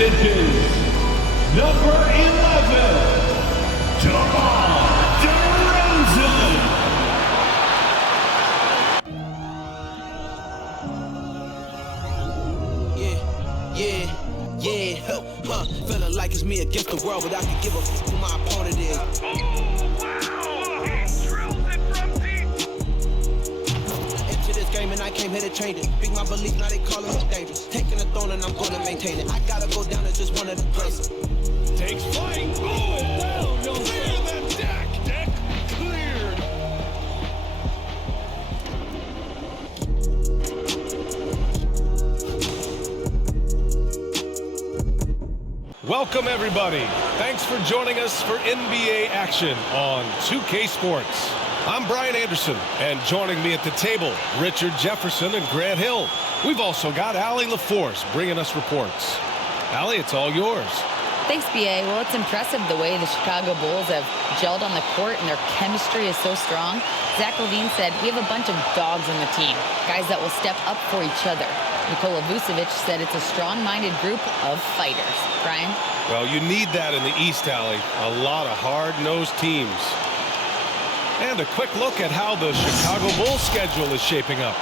stitches, number 11, DeRozan. Feeling like it's me against the world, but I can give a fuck who my opponent is. Into this game and I came here to change it. Big my belief, now they calling me dangerous. Taking the throne and I'm gonna maintain it. I gotta go down as just one of the greatest. Takes flight, going down, you'll clear the deck. Deck cleared. Welcome, everybody. Thanks for joining us for NBA action on 2K Sports. I'm Brian Anderson, and joining me at the table, Richard Jefferson and Grant Hill. We've also got Allie LaForce bringing us reports. Allie, it's all yours. Thanks, B.A. Well, it's impressive the way the Chicago Bulls have gelled on the court and their chemistry is so strong. Zach LaVine said, we have a bunch of dogs on the team, guys that will step up for each other. Nikola Vucevic said it's a strong-minded group of fighters. Brian? Well, you need that in the East, Allie. A lot of hard-nosed teams. And a quick look at how the Chicago Bulls schedule is shaping up.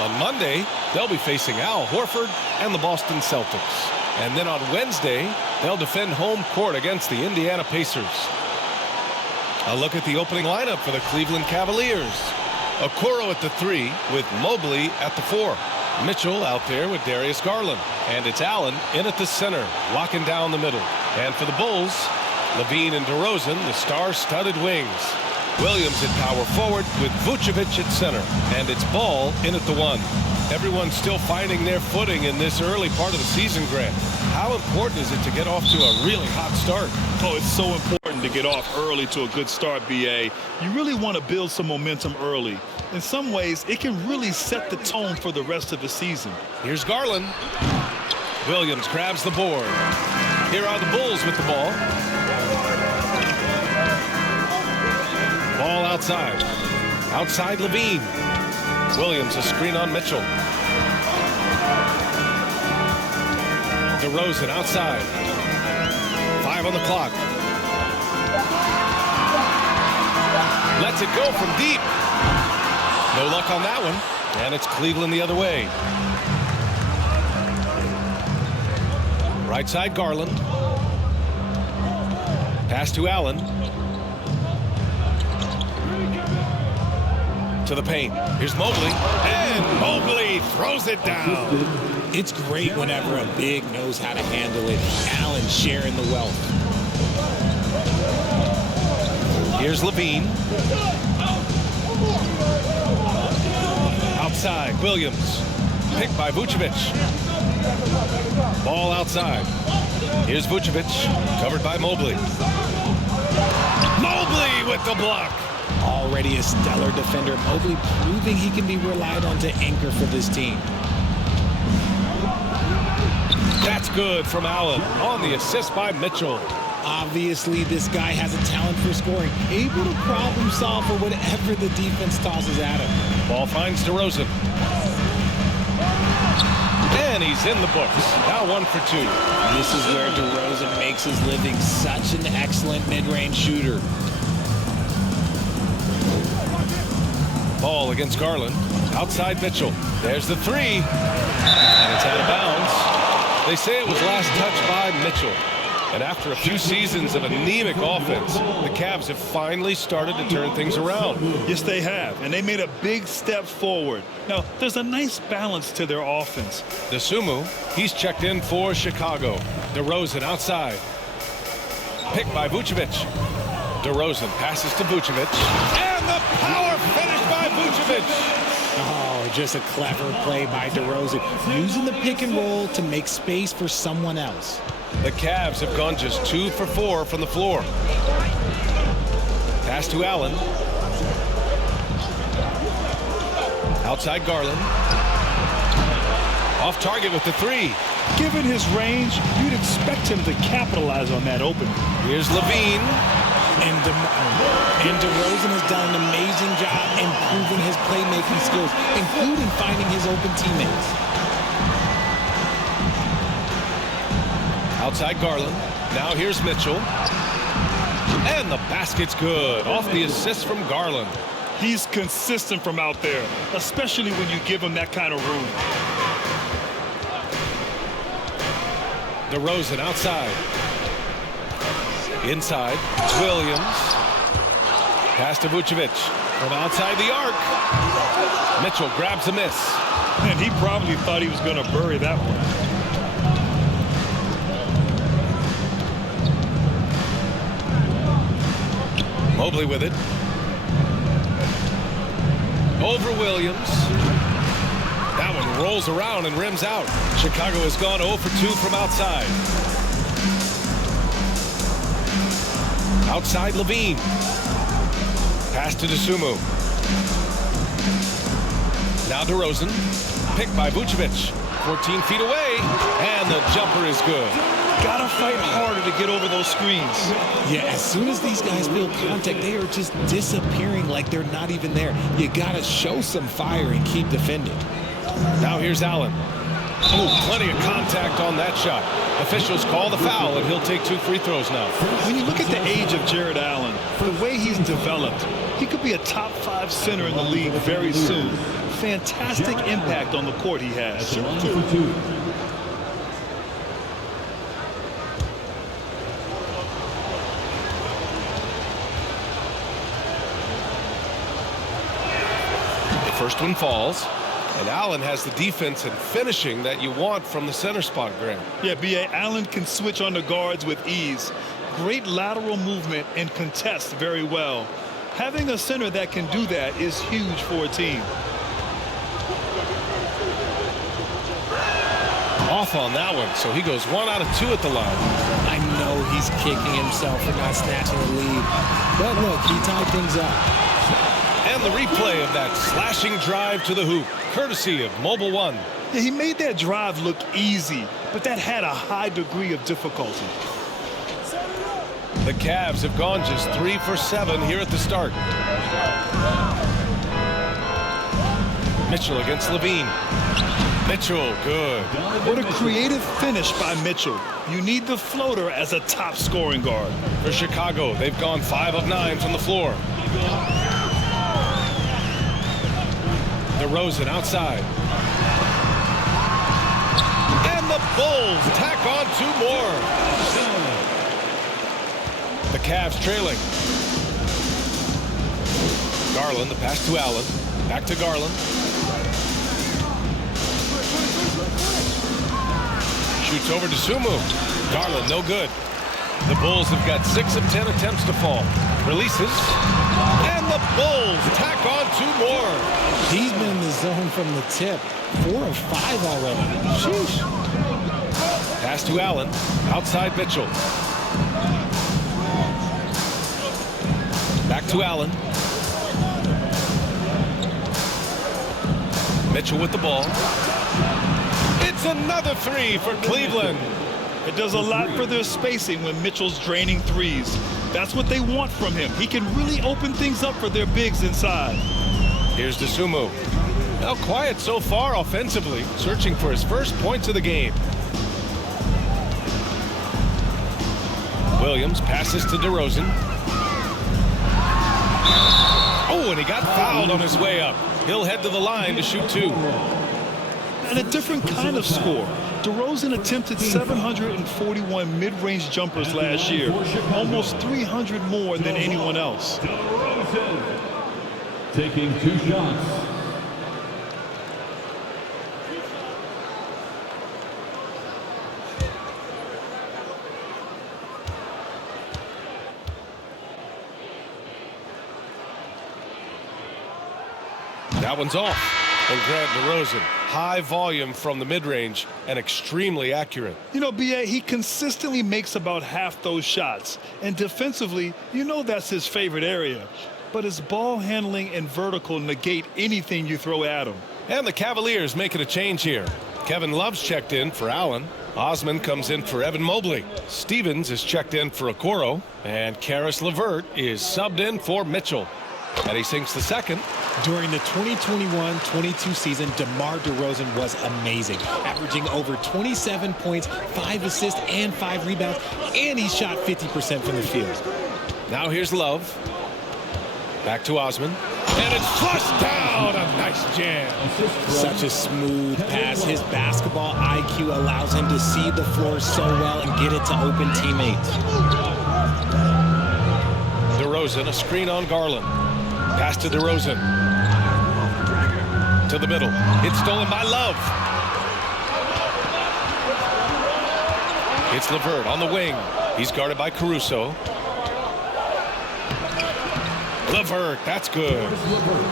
On Monday, they'll be facing Al Horford and the Boston Celtics. And then on Wednesday, they'll defend home court against the Indiana Pacers. A look at the opening lineup for the Cleveland Cavaliers. Okoro at the 3 with Mobley at the 4. Mitchell out there with Darius Garland. And it's Allen in at the center, locking down the middle. And for the Bulls, LaVine and DeRozan, the star-studded wings. Williams at power forward with Vucevic at center. And it's Ball in at the 1. Everyone's still finding their footing in this early part of the season, Grant. How important is it to get off to a really hot start? Oh, it's so important to get off early to a good start, B.A. You really want to build some momentum early. In some ways, it can really set the tone for the rest of the season. Here's Garland. Williams grabs the board. Here are the Bulls with the ball. Ball outside. Outside LaVine. Williams a screen on Mitchell. DeRozan outside. 5 on the clock. Lets it go from deep. No luck on that one. And it's Cleveland the other way. Right side Garland. Pass to Allen. To the paint. Here's Mobley. And Mobley throws it down. It's great whenever a big knows how to handle it. Allen sharing the wealth. Here's LaVine. Outside, Williams. Picked by Vucevic. Ball outside. Here's Vucevic. Covered by Mobley. Mobley with the block. Already a stellar defender. Mobley proving he can be relied on to anchor for this team. That's good from Allen on the assist by Mitchell. Obviously, this guy has a talent for scoring, able to problem solve for whatever the defense tosses at him. Ball finds DeRozan. And he's in the books. Now 1 for 2. This is where DeRozan makes his living. Such an excellent mid-range shooter. Ball against Garland. Outside Mitchell. There's the 3. And it's out of bounds. They say it was last touched by Mitchell. And after a few seasons of anemic offense, the Cavs have finally started to turn things around. Yes, they have. And they made a big step forward. Now, there's a nice balance to their offense. DeSumo, he's checked in for Chicago. DeRozan outside. Picked by Vucevic. DeRozan passes to Vucevic. And the power finish by Vucevic. Oh, just a clever play by DeRozan, using the pick and roll to make space for someone else. The Cavs have gone just 2 for 4 from the floor. Pass to Allen. Outside Garland. Off target with the 3. Given his range, you'd expect him to capitalize on that opening. Here's LaVine. And DeRozan has done an amazing job improving his playmaking skills, including finding his open teammates. Outside Garland. Now here's Mitchell. And the basket's good. Off the assist from Garland. He's consistent from out there, especially when you give him that kind of room. DeRozan outside. Inside. Williams. Pass to Vucevic. From outside the arc. Mitchell grabs a miss. And he probably thought he was going to bury that one. Mobley with it. Over Williams. That one rolls around and rims out. Chicago has gone 0 for 2 from outside. Outside Levine. Pass to Dosunmu. Now DeRozan. Picked by Vucevic. 14 feet away. And the jumper is good. Gotta fight harder to get over those screens. Yeah, as soon as these guys feel contact, they are just disappearing like they're not even there. You gotta show some fire and keep defending. Now here's Allen. Oh, plenty of contact on that shot. Officials call the foul, and he'll take 2 free throws now. When you look at the age of Jared Allen, the way he's developed, he could be a top 5 center in the league very soon. Fantastic impact on the court he has. First one falls, and Allen has the defense and finishing that you want from the center spot, Graham. Yeah, B.A. Allen can switch on the guards with ease. Great lateral movement and contest very well. Having a center that can do that is huge for a team. Off on that one, so he goes 1 out of 2 at the line. I know he's kicking himself for not snatching the lead. But look, he tied things up. And the replay of that slashing drive to the hoop, courtesy of Mobile One. Yeah, he made that drive look easy, but that had a high degree of difficulty. The Cavs have gone just 3 for 7 here at the start. Mitchell against Levine. Mitchell, good. What a creative finish by Mitchell. You need the floater as a top scoring guard. For Chicago, they've gone 5 of 9 from the floor. DeRozan outside. And the Bulls tack on 2 more. The Cavs trailing. Garland, the pass to Allen. Back to Garland. Shoots over to Dosunmu. Garland, no good. The Bulls have got 6 of 10 attempts to fall. Releases. And the Bulls tack on 2 more. He's been in the zone from the tip. 4 of 5 already. Sheesh. Pass to Allen. Outside Mitchell. Back to Allen. Mitchell with the ball. It's another 3 for Cleveland. It does a lot for their spacing when Mitchell's draining threes. That's what they want from him. He can really open things up for their bigs inside. Here's Dosunmu. Now quiet so far offensively, searching for his first points of the game. Williams passes to DeRozan. Oh, and he got fouled on his way up. He'll head to the line to shoot 2. And a different kind of score. DeRozan attempted 741 mid-range jumpers last year, almost 300 more than anyone else. DeRozan taking 2 shots. That one's off. And Grant DeRozan, high volume from the mid-range and extremely accurate. You know, B.A., he consistently makes about half those shots. And defensively, you know that's his favorite area. But his ball handling and vertical negate anything you throw at him. And the Cavaliers making a change here. Kevin Love's checked in for Allen. Osman comes in for Evan Mobley. Stevens is checked in for Okoro. And Karis LeVert is subbed in for Mitchell. And he sinks the second. During the 2021-22 season, DeMar DeRozan was amazing, averaging over 27 points, 5 assists, and 5 rebounds, and he shot 50% from the field. Now here's Love. Back to Osman. And it's flushed down. A nice jam. Such a smooth pass. His basketball IQ allows him to see the floor so well and get it to open teammates. DeRozan, a screen on Garland. Pass to DeRozan. To the middle. It's stolen by Love. It's LeVert on the wing. He's guarded by Caruso. LeVert, that's good.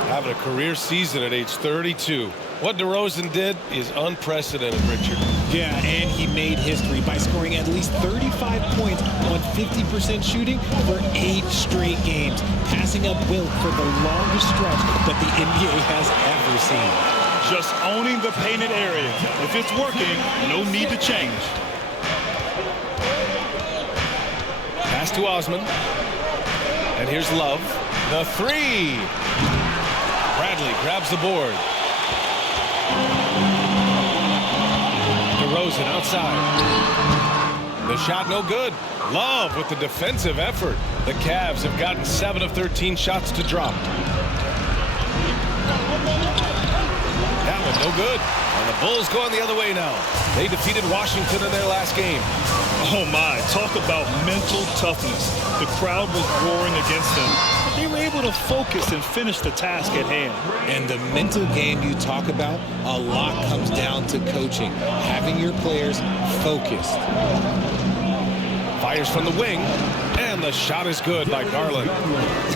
Having a career season at age 32. What DeRozan did is unprecedented, Richard. Yeah, and he made history by scoring at least 35 points on 50% shooting for 8 straight games, passing up Wilt for the longest stretch that the NBA has ever seen. Just owning the painted area. If it's working, no need to change. Pass to Osman. And here's Love. The three. Bradley grabs the board. DeRozan outside. The shot no good. Love with the defensive effort. The Cavs have gotten 7 of 13 shots to drop. That one no good. And the Bulls going the other way now. They defeated Washington in their last game. Oh my, talk about mental toughness. The crowd was roaring against them, but they were able to focus and finish the task at hand. And the mental game you talk about, a lot comes down to coaching, having your players focused. Fires from the wing, and the shot is good by Garland.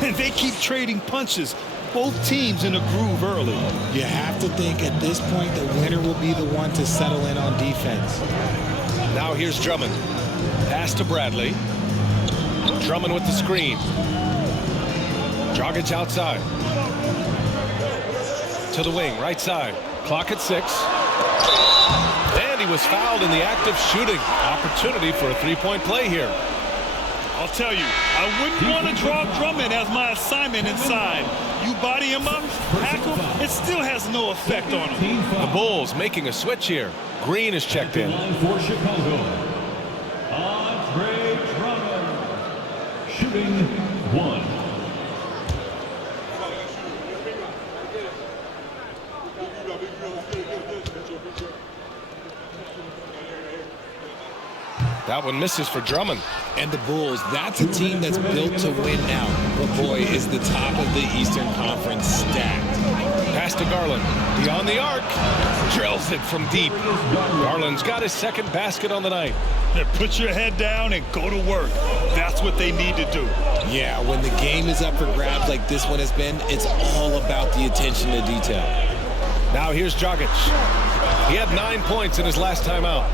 And they keep trading punches. Both teams in a groove early. You have to think at this point the winner will be the one to settle in on defense. Now here's Drummond. Pass to Bradley. Drummond with the screen. Dragic outside. To the wing, right side. Clock at 6. And he was fouled in the act of shooting. Opportunity for a three-point play here. I'll tell you, I wouldn't want to draw Drummond as my assignment inside. You body him up, hack him, it still has no effect on him. The Bulls making a switch here. Green is checked in. For Chicago, Andre Drummond, shooting 1. That one misses for Drummond. And the Bulls, that's a team that's built to win now. But boy, is the top of the Eastern Conference stacked. Pass to Garland. Beyond the arc. Drills it from deep. Garland's got his second basket on the night. Put your head down and go to work. That's what they need to do. Yeah, when the game is up for grabs like this one has been, it's all about the attention to detail. Now here's Dragic. He had 9 points in his last time out.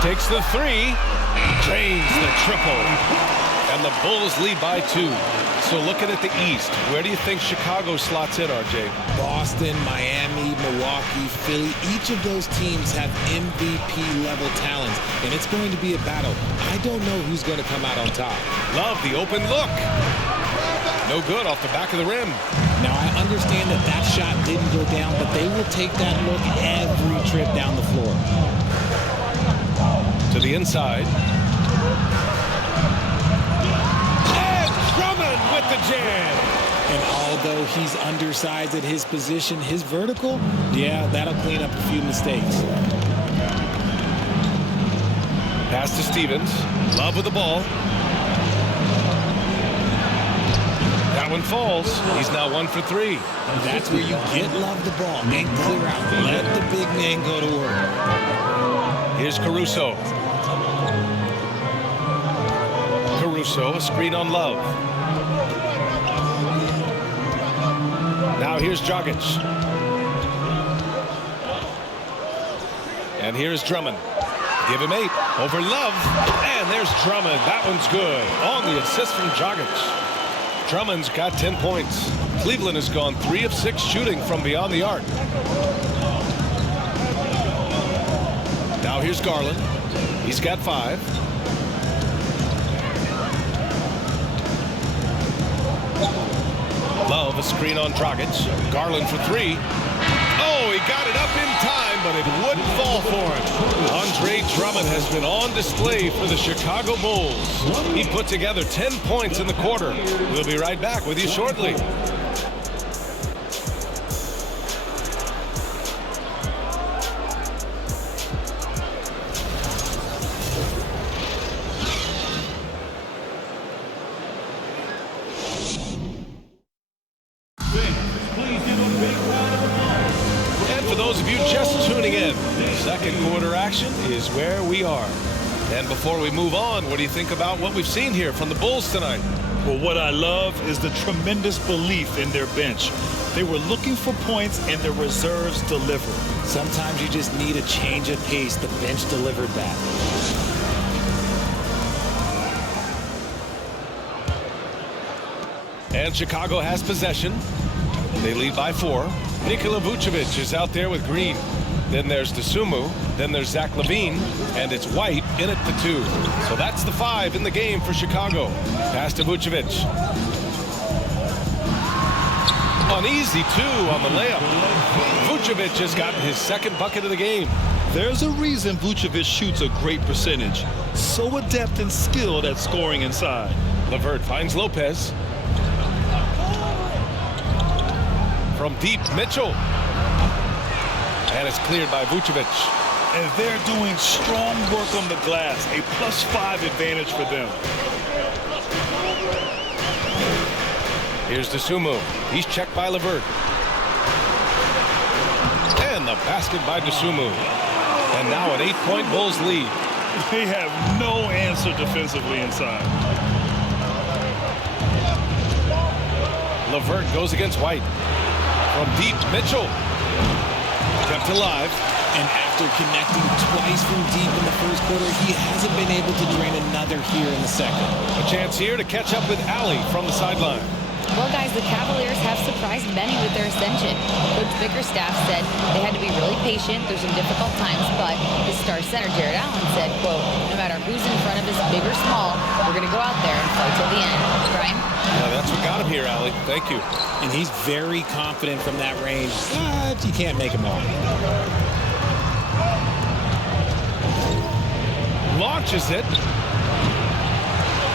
Takes the three, drains the triple, and the Bulls lead by 2. So looking at the East, where do you think Chicago slots in, RJ? Boston, Miami, Milwaukee, Philly, each of those teams have MVP-level talents, and it's going to be a battle. I don't know who's going to come out on top. Love the open look. No good off the back of the rim. Now, I understand that that shot didn't go down, but they will take that look every trip down the floor. To the inside. And Drummond with the jam. And although he's undersized at his position, his vertical, yeah, that'll clean up a few mistakes. Pass to Stevens. Love with the ball. That one falls. He's now 1 for 3. That's where you get Love the ball and clear out. Let the big man go to work. Here's Caruso. Caruso, a screen on Love. Now here's Dragic. And here's Drummond. Give him 8. Over Love. And there's Drummond. That one's good. On the assist from Dragic. Drummond's got 10 points. Cleveland has gone 3 of 6 shooting from beyond the arc. Now here's Garland. He's got 5. Love a screen on Dragic. Garland for 3. Oh, he got it up in time, but it wouldn't fall for him. Andre Drummond has been on display for the Chicago Bulls. He put together 10 points in the quarter. We'll be right back with you shortly. For those of you just tuning in, second quarter action is where we are. And before we move on, what do you think about what we've seen here from the Bulls tonight? Well, what I love is the tremendous belief in their bench. They were looking for points, and their reserves delivered. Sometimes you just need a change of pace. The bench delivered that. And Chicago has possession. They lead by 4. Nikola Vucevic is out there with Green. Then there's DeSumo. Then there's Zach LaVine. And it's White in at the 2. So that's the 5 in the game for Chicago. Pass to Vucevic. An easy 2 on the layup. Vucevic has gotten his second bucket of the game. There's a reason Vucevic shoots a great percentage. So adept and skilled at scoring inside. LeVert finds Lopez. From deep, Mitchell. And it's cleared by Vucevic. And they're doing strong work on the glass. A +5 advantage for them. Here's DeSumo. He's checked by LeVert. And the basket by DeSumo. And now an 8-point Bulls lead. They have no answer defensively inside. LeVert goes against White. From deep, Mitchell. Kept alive. And after connecting twice from deep in the first quarter, he hasn't been able to drain another here in the second. A chance here to catch up with Allie from the sideline. Well, guys, the Cavaliers have surprised many with their ascension. Coach Bickerstaff said they had to be really patient through some difficult times, but his star center, Jared Allen, said, quote, no matter who's in front of us, big or small, we're going to go out there and fight till the end. Brian? Yeah, that's what got him here, Allie. Thank you. And he's very confident from that range, but you can't make him all. Launches it.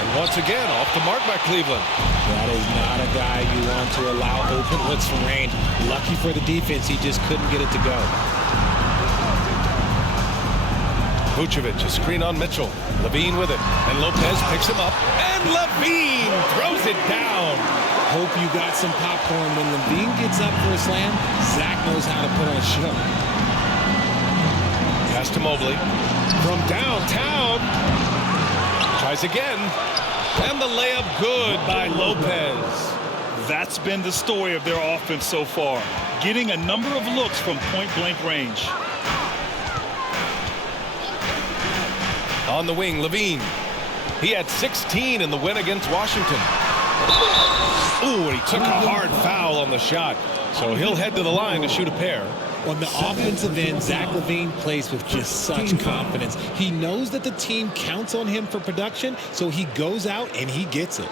And once again, off the mark by Cleveland. That is not a guy you want to allow open looks from range. Lucky for the defense, he just couldn't get it to go. Vucevic, a screen on Mitchell. LaVine with it. And Lopez picks him up. And LaVine throws it down. Hope you got some popcorn. When LaVine gets up for a slam, Zach knows how to put on a show. Pass to Mobley. From downtown. Tries again. And the layup good by Lopez. That's been the story of their offense so far. Getting a number of looks from point-blank range. On the wing, LaVine. He had 16 in the win against Washington. Ooh, and he took a hard foul on the shot. So he'll head to the line to shoot a pair. On the offensive end, Zach LaVine plays with just such confidence. He knows that the team counts on him for production, so he goes out and he gets it.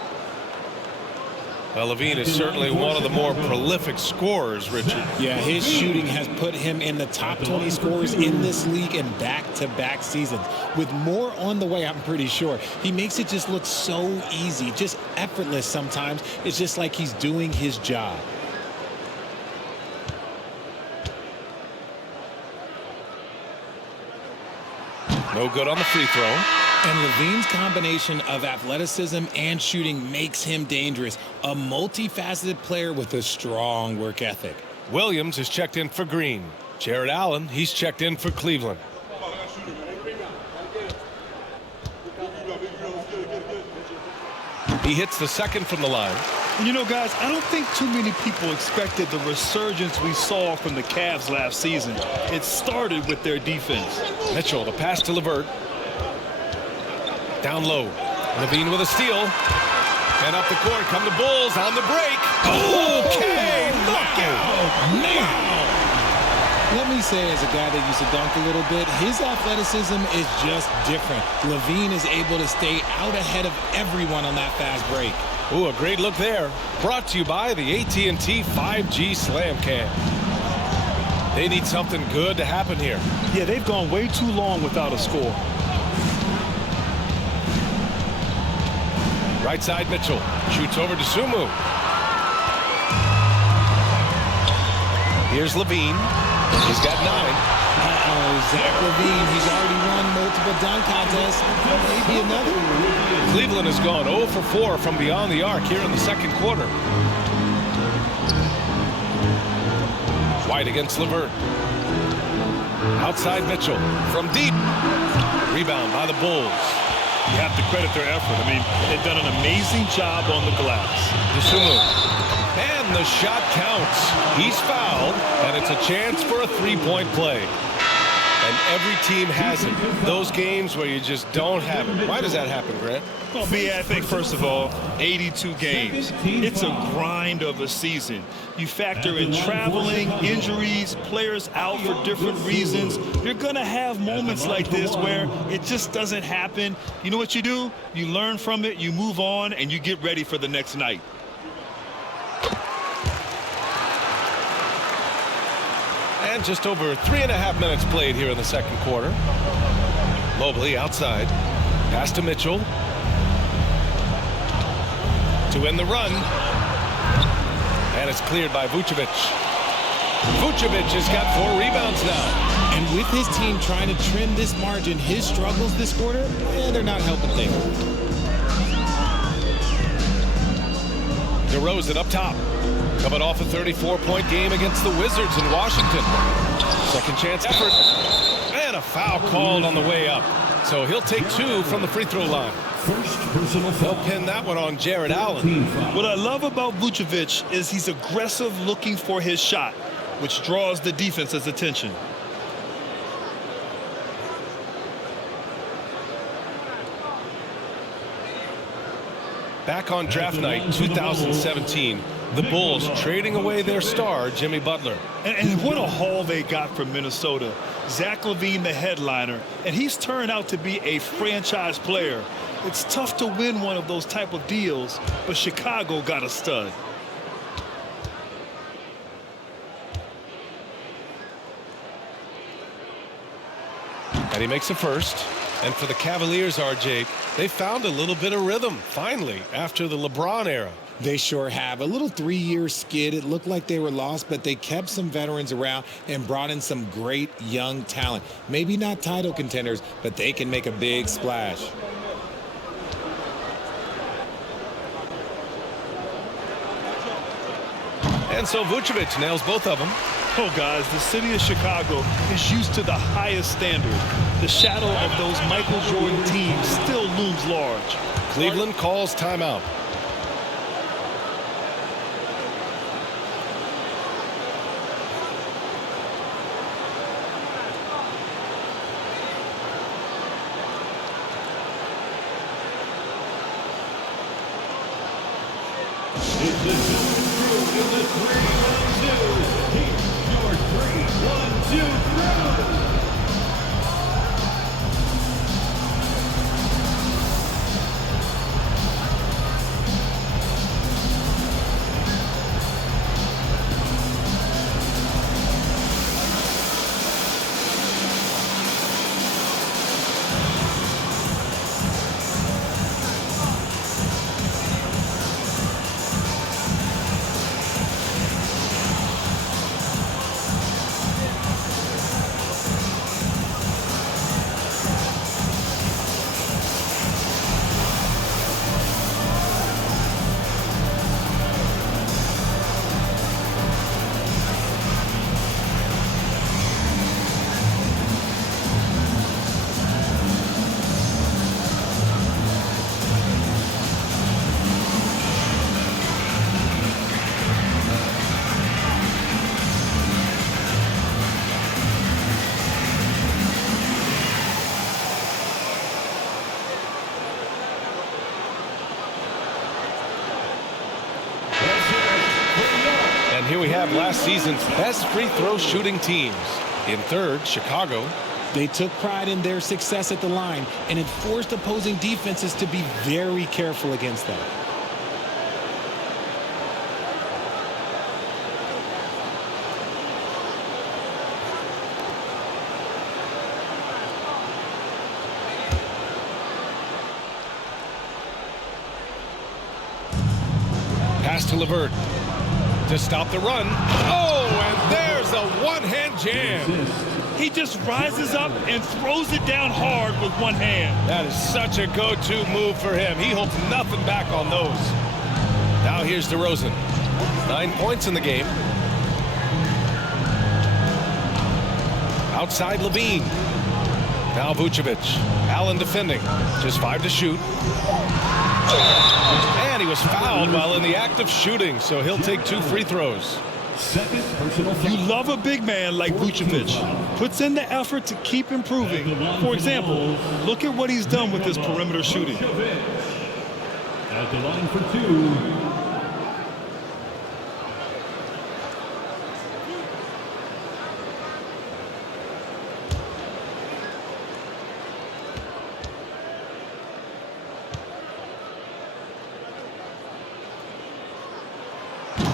Well, LaVine is certainly one of the more prolific scorers, Richard. Yeah, his shooting has put him in the top 20 scorers in this league in back-to-back seasons. With more on the way, I'm pretty sure. He makes it just look so easy, just effortless sometimes. It's just like he's doing his job. No good on the free throw. And LaVine's combination of athleticism and shooting makes him dangerous. A multifaceted player with a strong work ethic. Williams is checked in for Green. Jared Allen, he's checked in for Cleveland. He hits the second from the line. You know, guys, I don't think too many people expected the resurgence we saw from the Cavs last season. It started with their defense. Mitchell, the pass to LeVert. Down low. LaVine with a steal. And up the court come the Bulls on the break. Okay, knockout. Now. Let me say, as a guy that used to dunk a little bit, his athleticism is just different. Levine is able to stay out ahead of everyone on that fast break. Ooh, a great look there. Brought to you by the AT&T 5G Slam Cam. They need something good to happen here. Yeah, they've gone way too long without a score. Right side Mitchell shoots over to Sumu. Here's Levine. He's got 9. Zach Levine, he's already won multiple dunk contests. Maybe another. Cleveland has gone 0 for 4 from beyond the arc here in the second quarter. White against Levert. Outside Mitchell from deep. Rebound by the Bulls. You have to credit their effort. I mean, they've done an amazing job on the glass. DeSumo. And the shot counts. He's fouled, and it's a chance for a three-point play. And every team has it. Those games where you just don't have it. Why does that happen, Grant? Well, I think, first of all, 82 games. It's a grind of a season. You factor in traveling, injuries, players out for different reasons. You're going to have moments like this where it just doesn't happen. You know what you do? You learn from it, you move on, and you get ready for the next night. And just over 3.5 minutes played here in the second quarter. Mobley outside. Pass to Mitchell. To end the run. And it's cleared by Vucevic. Vucevic has got 4 rebounds now. And with his team trying to trim this margin, his struggles this quarter, they're not helping things. DeRozan up top. Coming off a 34-point game against the Wizards in Washington. Second chance effort. And a foul called on the way up. So he'll take 2 from the free throw line. They'll pin that one on Jared Allen. What I love about Vucevic is he's aggressive looking for his shot, which draws the defense's attention. Back on draft night 2017, the Bulls trading away their star, Jimmy Butler. And what a haul they got from Minnesota. Zach Levine, the headliner, and he's turned out to be a franchise player. It's tough to win one of those type of deals, but Chicago got a stud. And he makes a first. And for the Cavaliers, RJ, they found a little bit of rhythm, finally, after the LeBron era. They sure have. A little 3-year skid. It looked like they were lost, but they kept some veterans around and brought in some great young talent. Maybe not title contenders, but they can make a big splash. And so Vucevic nails both of them. Oh, guys, the city of Chicago is used to the highest standard. The shadow of those Michael Jordan teams still looms large. Cleveland calls timeout. And here we have last season's best free throw shooting teams. In third, Chicago. They took pride in their success at the line, and it forced opposing defenses to be very careful against them. Pass to LeVert to stop the run. Oh, and there's a one-hand jam. He just rises up and throws it down hard with one hand. That is such a go-to move for him. He holds nothing back on those. Now here's DeRozan. 9 points in the game. Outside Levine. Now Vucevic. Allen defending. Just 5 to shoot. And he was fouled while in the act of shooting, so he'll take 2 free throws. You love a big man like Vucevic. Puts in the effort to keep improving. For example, look at what he's done with his perimeter shooting. At the line for 2.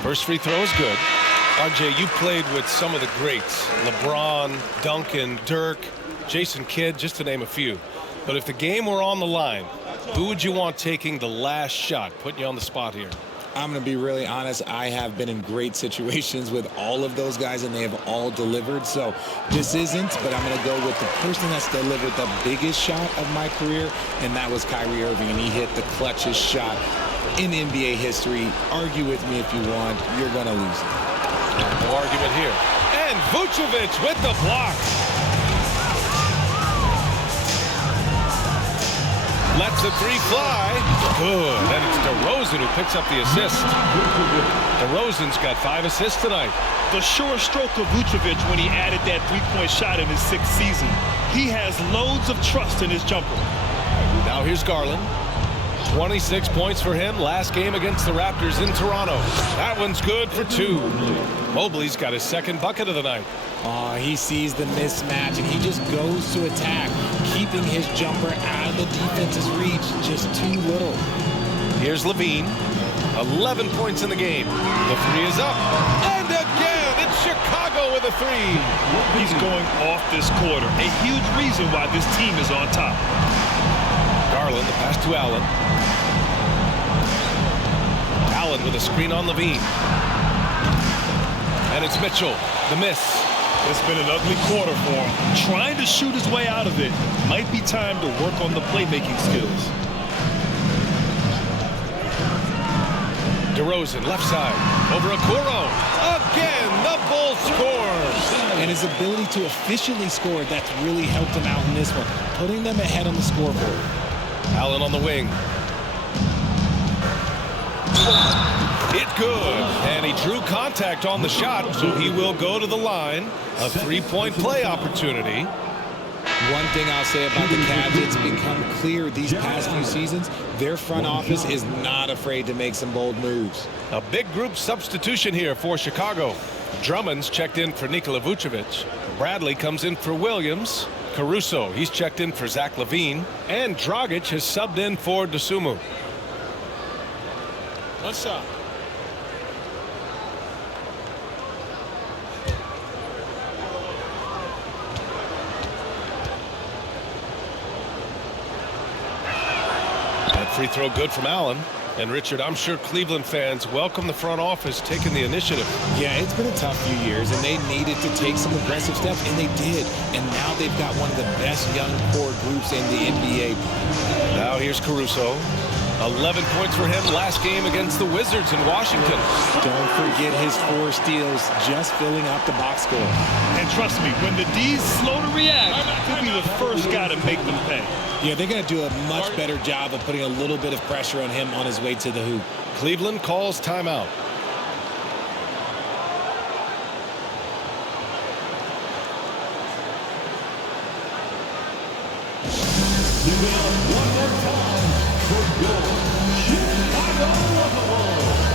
First free throw is good. RJ, you played with some of the greats. LeBron, Duncan, Dirk, Jason Kidd, just to name a few. But if the game were on the line, who would you want taking the last shot? Putting you on the spot here. I'm going to be really honest. I have been in great situations with all of those guys, and they have all delivered. So this isn't, but I'm going to go with the person that's delivered the biggest shot of my career, and that was Kyrie Irving, and he hit the clutchest shot in NBA history. Argue with me if you want. You're going to lose it. No argument here. And Vucevic with the block. Lets the 3 fly. Good. And it's DeRozan who picks up the assist. DeRozan's got 5 assists tonight. The sure stroke of Vucevic when he added that 3-point shot in his 6th season. He has loads of trust in his jumper. Now here's Garland. 26 points for him last game against the Raptors in Toronto. That one's good for 2. Mobley's got his 2nd bucket of the night. He sees the mismatch, and he just goes to attack, keeping his jumper out of the defense's reach just too little. Here's Levine. 11 points in the game. The 3 is up. And again, it's Chicago with a 3. He's going off this quarter. A huge reason why this team is on top. Garland, the pass to Allen. Allen with a screen on Levine. And it's Mitchell, the miss. It's been an ugly quarter for him. Trying to shoot his way out of it. Might be time to work on the playmaking skills. DeRozan, left side, over Okoro. Again, the Bulls scores. And his ability to efficiently score, that's really helped him out in this one, putting them ahead on the scoreboard. Allen on the wing. It good. And he drew contact on the shot, so he will go to the line. A 3-point play opportunity. One thing I'll say about the Cavs, it's become clear these past few seasons, their front office is not afraid to make some bold moves. A big group substitution here for Chicago. Drummond's checked in for Nikola Vucevic. Bradley comes in for Williams. Caruso, he's checked in for Zach LaVine. And Dragic has subbed in for Dosunmu. What's up? That free throw good from Allen. And Richard, I'm sure Cleveland fans welcome the front office taking the initiative. Yeah, it's been a tough few years, and they needed to take some aggressive steps, and they did. And now they've got one of the best young core groups in the NBA. Now here's Caruso. 11 points for him last game against the Wizards in Washington. Don't forget his 4 steals, just filling up the box score. And trust me, when the D's slow to react, he'll be the first guy to make them pay. Yeah, they're going to do a much better job of putting a little bit of pressure on him on his way to the hoop. Cleveland calls timeout. One more time for your Chicago Bulls.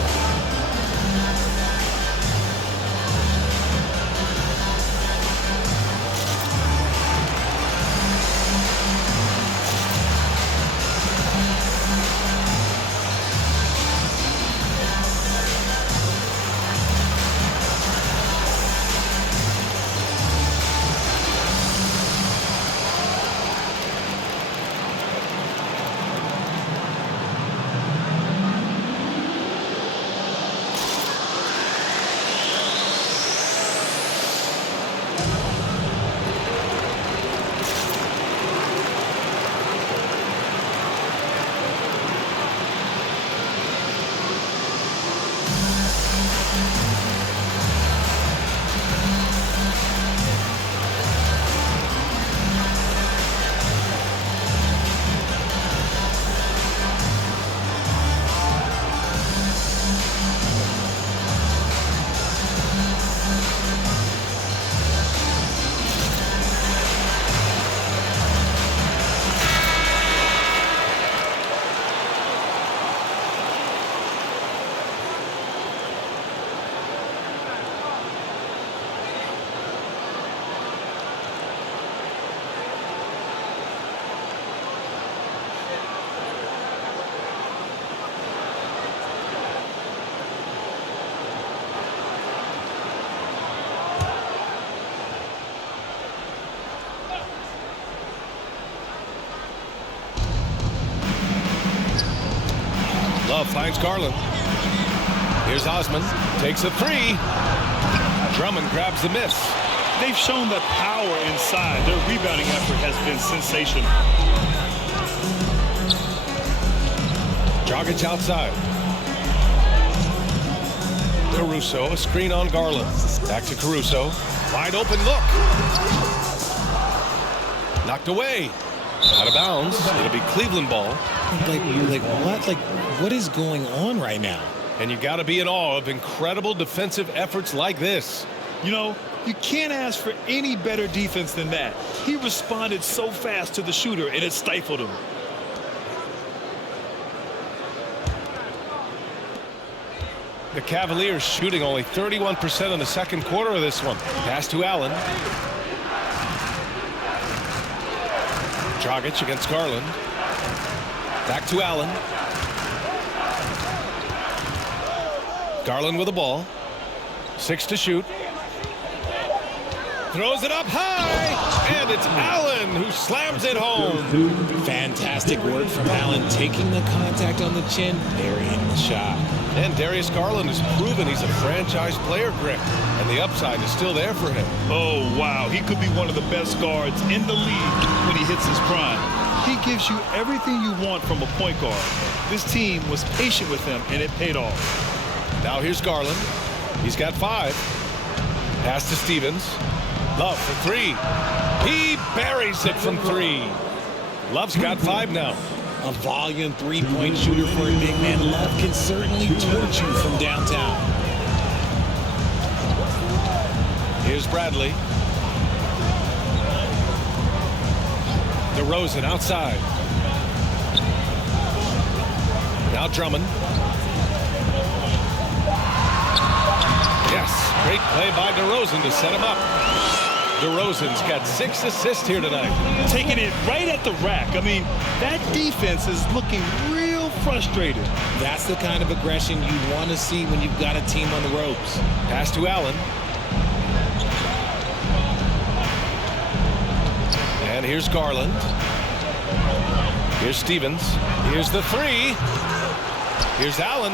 Love finds Garland. Here's Osman. Takes a three. Drummond grabs the miss. They've shown that power inside. Their rebounding effort has been sensational. Dragic outside. Caruso, a screen on Garland. Back to Caruso. Wide open look. Knocked away. Out of bounds. It'll be Cleveland ball. What is going on right now? And you got to be in awe of incredible defensive efforts like this. You know, you can't ask for any better defense than that. He responded so fast to the shooter, and it stifled him. The Cavaliers shooting only 31% in the second quarter of this one. Pass to Allen. Dragic against Garland. Back to Allen. Garland with the ball. 6 to shoot. Throws it up high, and it's Allen who slams it home. Fantastic work from Allen, taking the contact on the chin, burying the shot. And Darius Garland has proven he's a franchise player, Greg, and the upside is still there for him. Oh, wow. He could be one of the best guards in the league when he hits his prime. He gives you everything you want from a point guard. This team was patient with him, and it paid off. Now here's Garland. He's got 5. Pass to Stevens. Love for 3. He buries it from 3. Love's got 5 now. A volume three-point shooter for a big man. Love can certainly torch you from downtown. Here's Bradley. DeRozan outside. Now Drummond. Yes, great play by DeRozan to set him up. DeRozan's got 6 assists here tonight. Taking it right at the rack. I mean, that defense is looking real frustrated. That's the kind of aggression you want to see when you've got a team on the ropes. Pass to Allen. And here's Garland. Here's Stevens. Here's the 3. Here's Allen.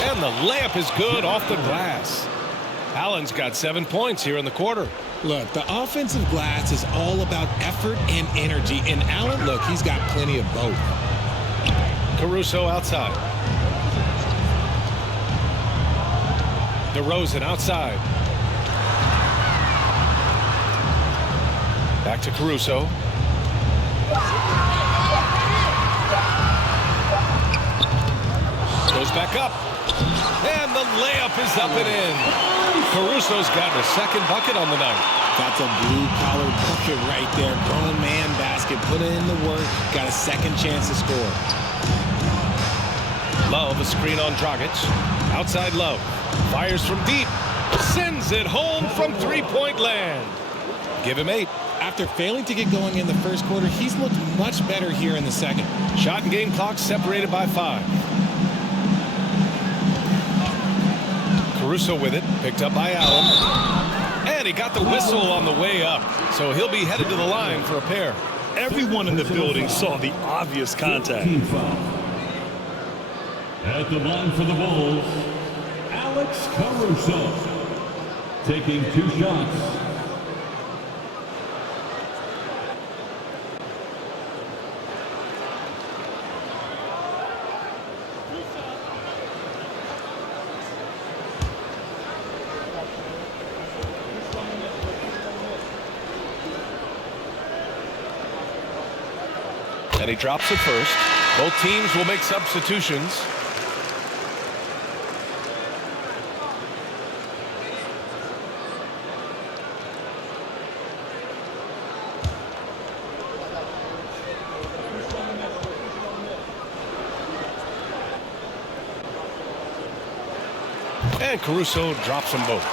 And the layup is good off the glass. Allen's got 7 points here in the quarter. Look, the offensive glass is all about effort and energy. And Allen, look, he's got plenty of both. Caruso outside. DeRozan outside. Back to Caruso. Goes back up. And the layup is up and in. Caruso's gotten a second bucket on the night. That's a blue-collar bucket right there. Grown man basket. Put in the work. Got a second chance to score. Love, a screen on Dragic. Outside Love. Fires from deep. Sends it home from three-point land. Give him 8. After failing to get going in the first quarter, he's looked much better here in the second. Shot and game clock separated by 5. Caruso with it, picked up by Allen. And he got the whistle on the way up, so he'll be headed to the line for a pair. Everyone in the building saw the obvious contact. At the line for the Bulls, Alex Caruso, taking 2 shots. And he drops it first. Both teams will make substitutions. And Caruso drops them both.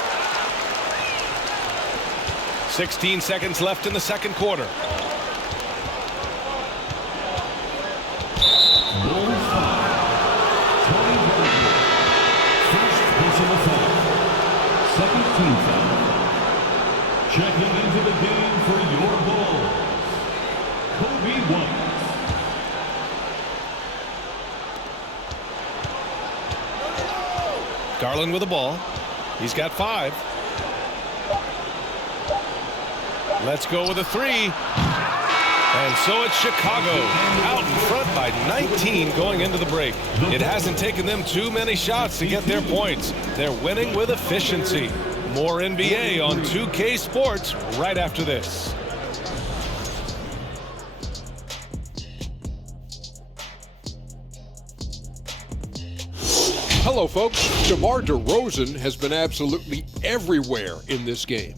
16 seconds left in the second quarter. Checking into the game for your Bulls, Kobe White. Garland with the ball. He's got 5. Let's go with a 3. And so it's Chicago out in front by 19 going into the break. It hasn't taken them too many shots to get their points. They're winning with efficiency. More NBA on 2K Sports right after this. Hello, folks. DeMar DeRozan has been absolutely everywhere in this game.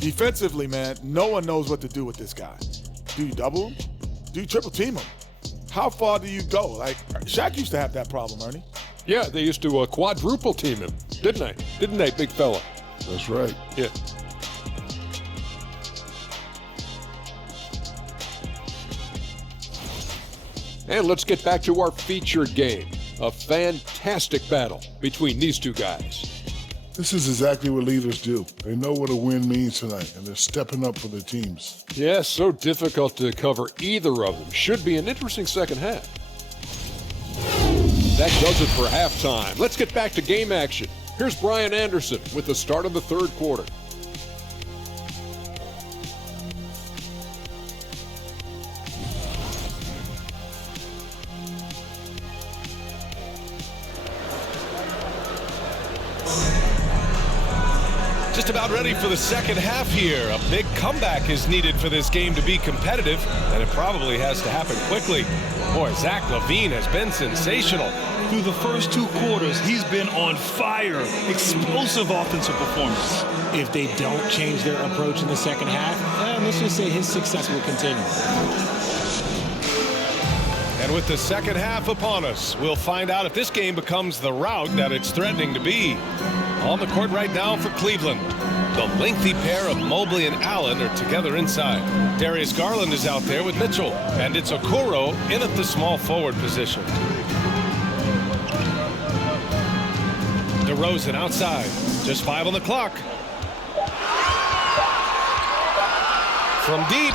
Defensively, man, no one knows what to do with this guy. Do you double him? Do you triple team him? How far do you go? Like, Shaq used to have that problem, Ernie. Yeah, they used to quadruple team him, didn't they? Didn't they, big fella? That's right. Yeah. And let's get back to our featured game. A fantastic battle between these two guys. This is exactly what leaders do. They know what a win means tonight, and they're stepping up for their teams. Yeah, so difficult to cover either of them. Should be an interesting second half. That does it for halftime. Let's get back to game action. Here's Brian Anderson with the start of the third quarter. Just about ready for the second half here. A big comeback is needed for this game to be competitive, and it probably has to happen quickly. Boy, Zach LaVine has been sensational. Through the first 2 quarters, he's been on fire. Explosive offensive performance. If they don't change their approach in the second half, let's just say his success will continue. And with the second half upon us, we'll find out if this game becomes the rout that it's threatening to be. On the court right now for Cleveland, the lengthy pair of Mobley and Allen are together inside. Darius Garland is out there with Mitchell, and it's Okoro in at the small forward position. DeRozan outside, just 5 on the clock. From deep,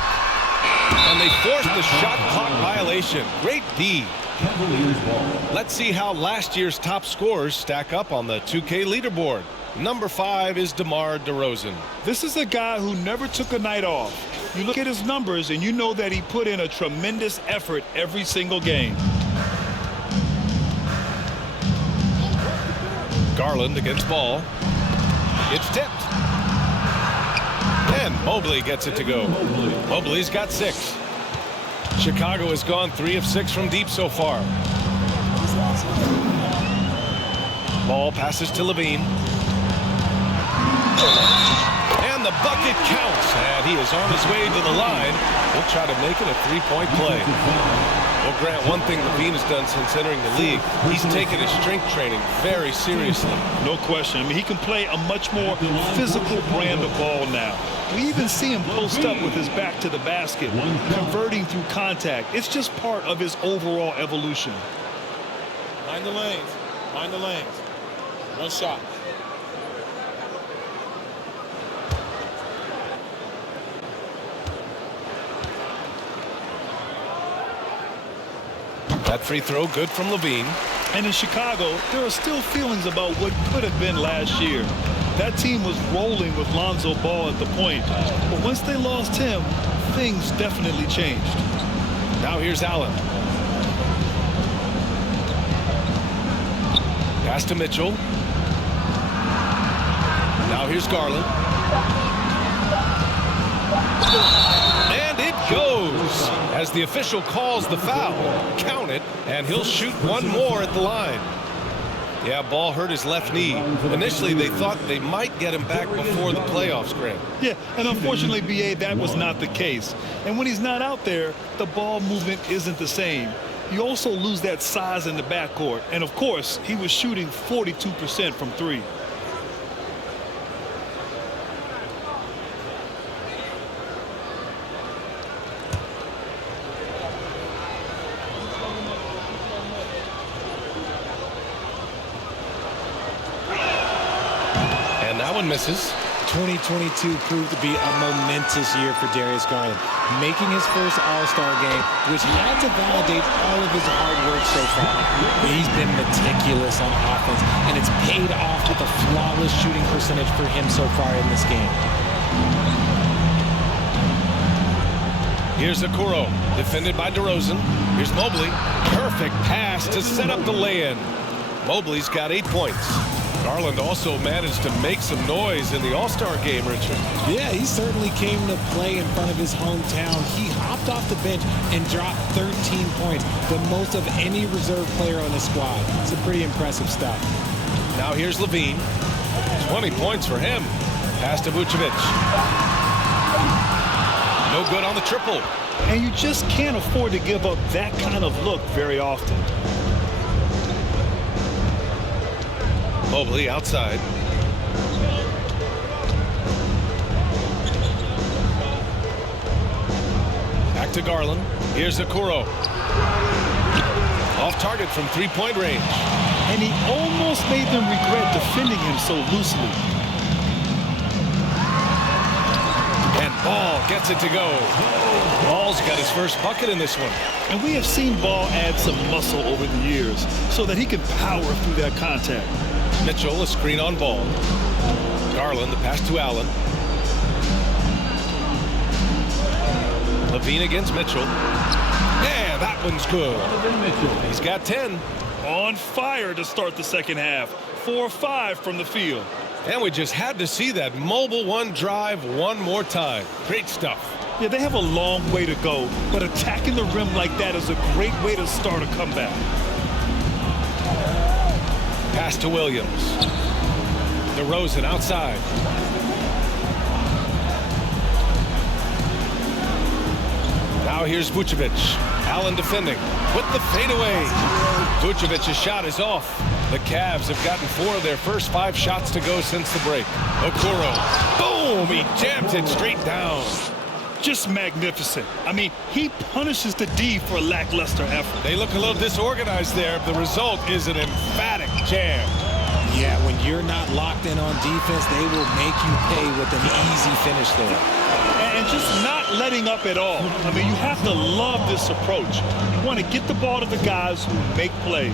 and they force the shot clock violation. Great D. Cavaliers ball. Let's see how last year's top scorers stack up on the 2K leaderboard. Number 5 is DeMar DeRozan. This is a guy who never took a night off. You look at his numbers and you know that he put in a tremendous effort every single game. Garland against ball. It's tipped. And Mobley gets it to go. Mobley's got 6. Chicago has gone 3 of 6 from deep so far. Ball passes to LaVine. And the bucket counts. And he is on his way to the line. He'll try to make it a 3-point play. Well, Grant, one thing LaVine has done since entering the league, he's taken his strength training very seriously. No question. I mean, he can play a much more physical brand of ball now. We even see him post up with his back to the basket, converting through contact. It's just part of his overall evolution. Mind the lanes. Mind the lanes. One shot. That free throw good from LaVine. And in Chicago, there are still feelings about what could have been last year. That team was rolling with Lonzo Ball at the point. But once they lost him, things definitely changed. Now here's Allen. Pass to Mitchell. Now here's Garland. And it goes as the official calls the foul. Count it, and he'll shoot one more at the line. Yeah, ball hurt his left knee. Initially, they thought they might get him back before the playoffs, Grant. Yeah, and unfortunately, B.A., that was not the case. And when he's not out there, the ball movement isn't the same. You also lose that size in the backcourt. And, of course, he was shooting 42% from 3. Misses. 2022 proved to be a momentous year for Darius Garland, making his first All-Star game, which had to validate all of his hard work so far. He's been meticulous on offense, and it's paid off with a flawless shooting percentage for him so far in this game. Here's Okoro, defended by DeRozan. Here's Mobley. Perfect pass to set up the lay-in. Mobley's got 8 points. Garland also managed to make some noise in the All-Star game, Richard. Yeah, he certainly came to play in front of his hometown. He hopped off the bench and dropped 13 points, the most of any reserve player on the squad. Some pretty impressive stuff. Now here's Levine. 20 points for him. Pass to Vucevic. No good on the triple. And you just can't afford to give up that kind of look very often. Mobley outside. Back to Garland. Here's Okoro. Off target from three-point range. And he almost made them regret defending him so loosely. And Ball gets it to go. Ball's got his first bucket in this one. And we have seen Ball add some muscle over the years so that he can power through that contact. Mitchell, a screen on Ball. Garland, the pass to Allen. Levine against Mitchell. Yeah, that one's good. He's got 10. On fire to start the second half. 4-5 from the field. And we just had to see that mobile one drive one more time. Great stuff. Yeah, they have a long way to go, but attacking the rim like that is a great way to start a comeback. Pass to Williams. DeRozan outside. Now here's Vucevic. Allen defending with the fadeaway. Vucevic's shot is off. The Cavs have gotten 4 of their first 5 shots to go since the break. Okoro. Boom! He jams it straight down. Just magnificent. I mean, he punishes the D for a lackluster effort. They look a little disorganized there. The result is an emphatic jam. Yeah, when you're not locked in on defense, they will make you pay with an easy finish there. And just not letting up at all. I mean, you have to love this approach. You want to get the ball to the guys who make plays.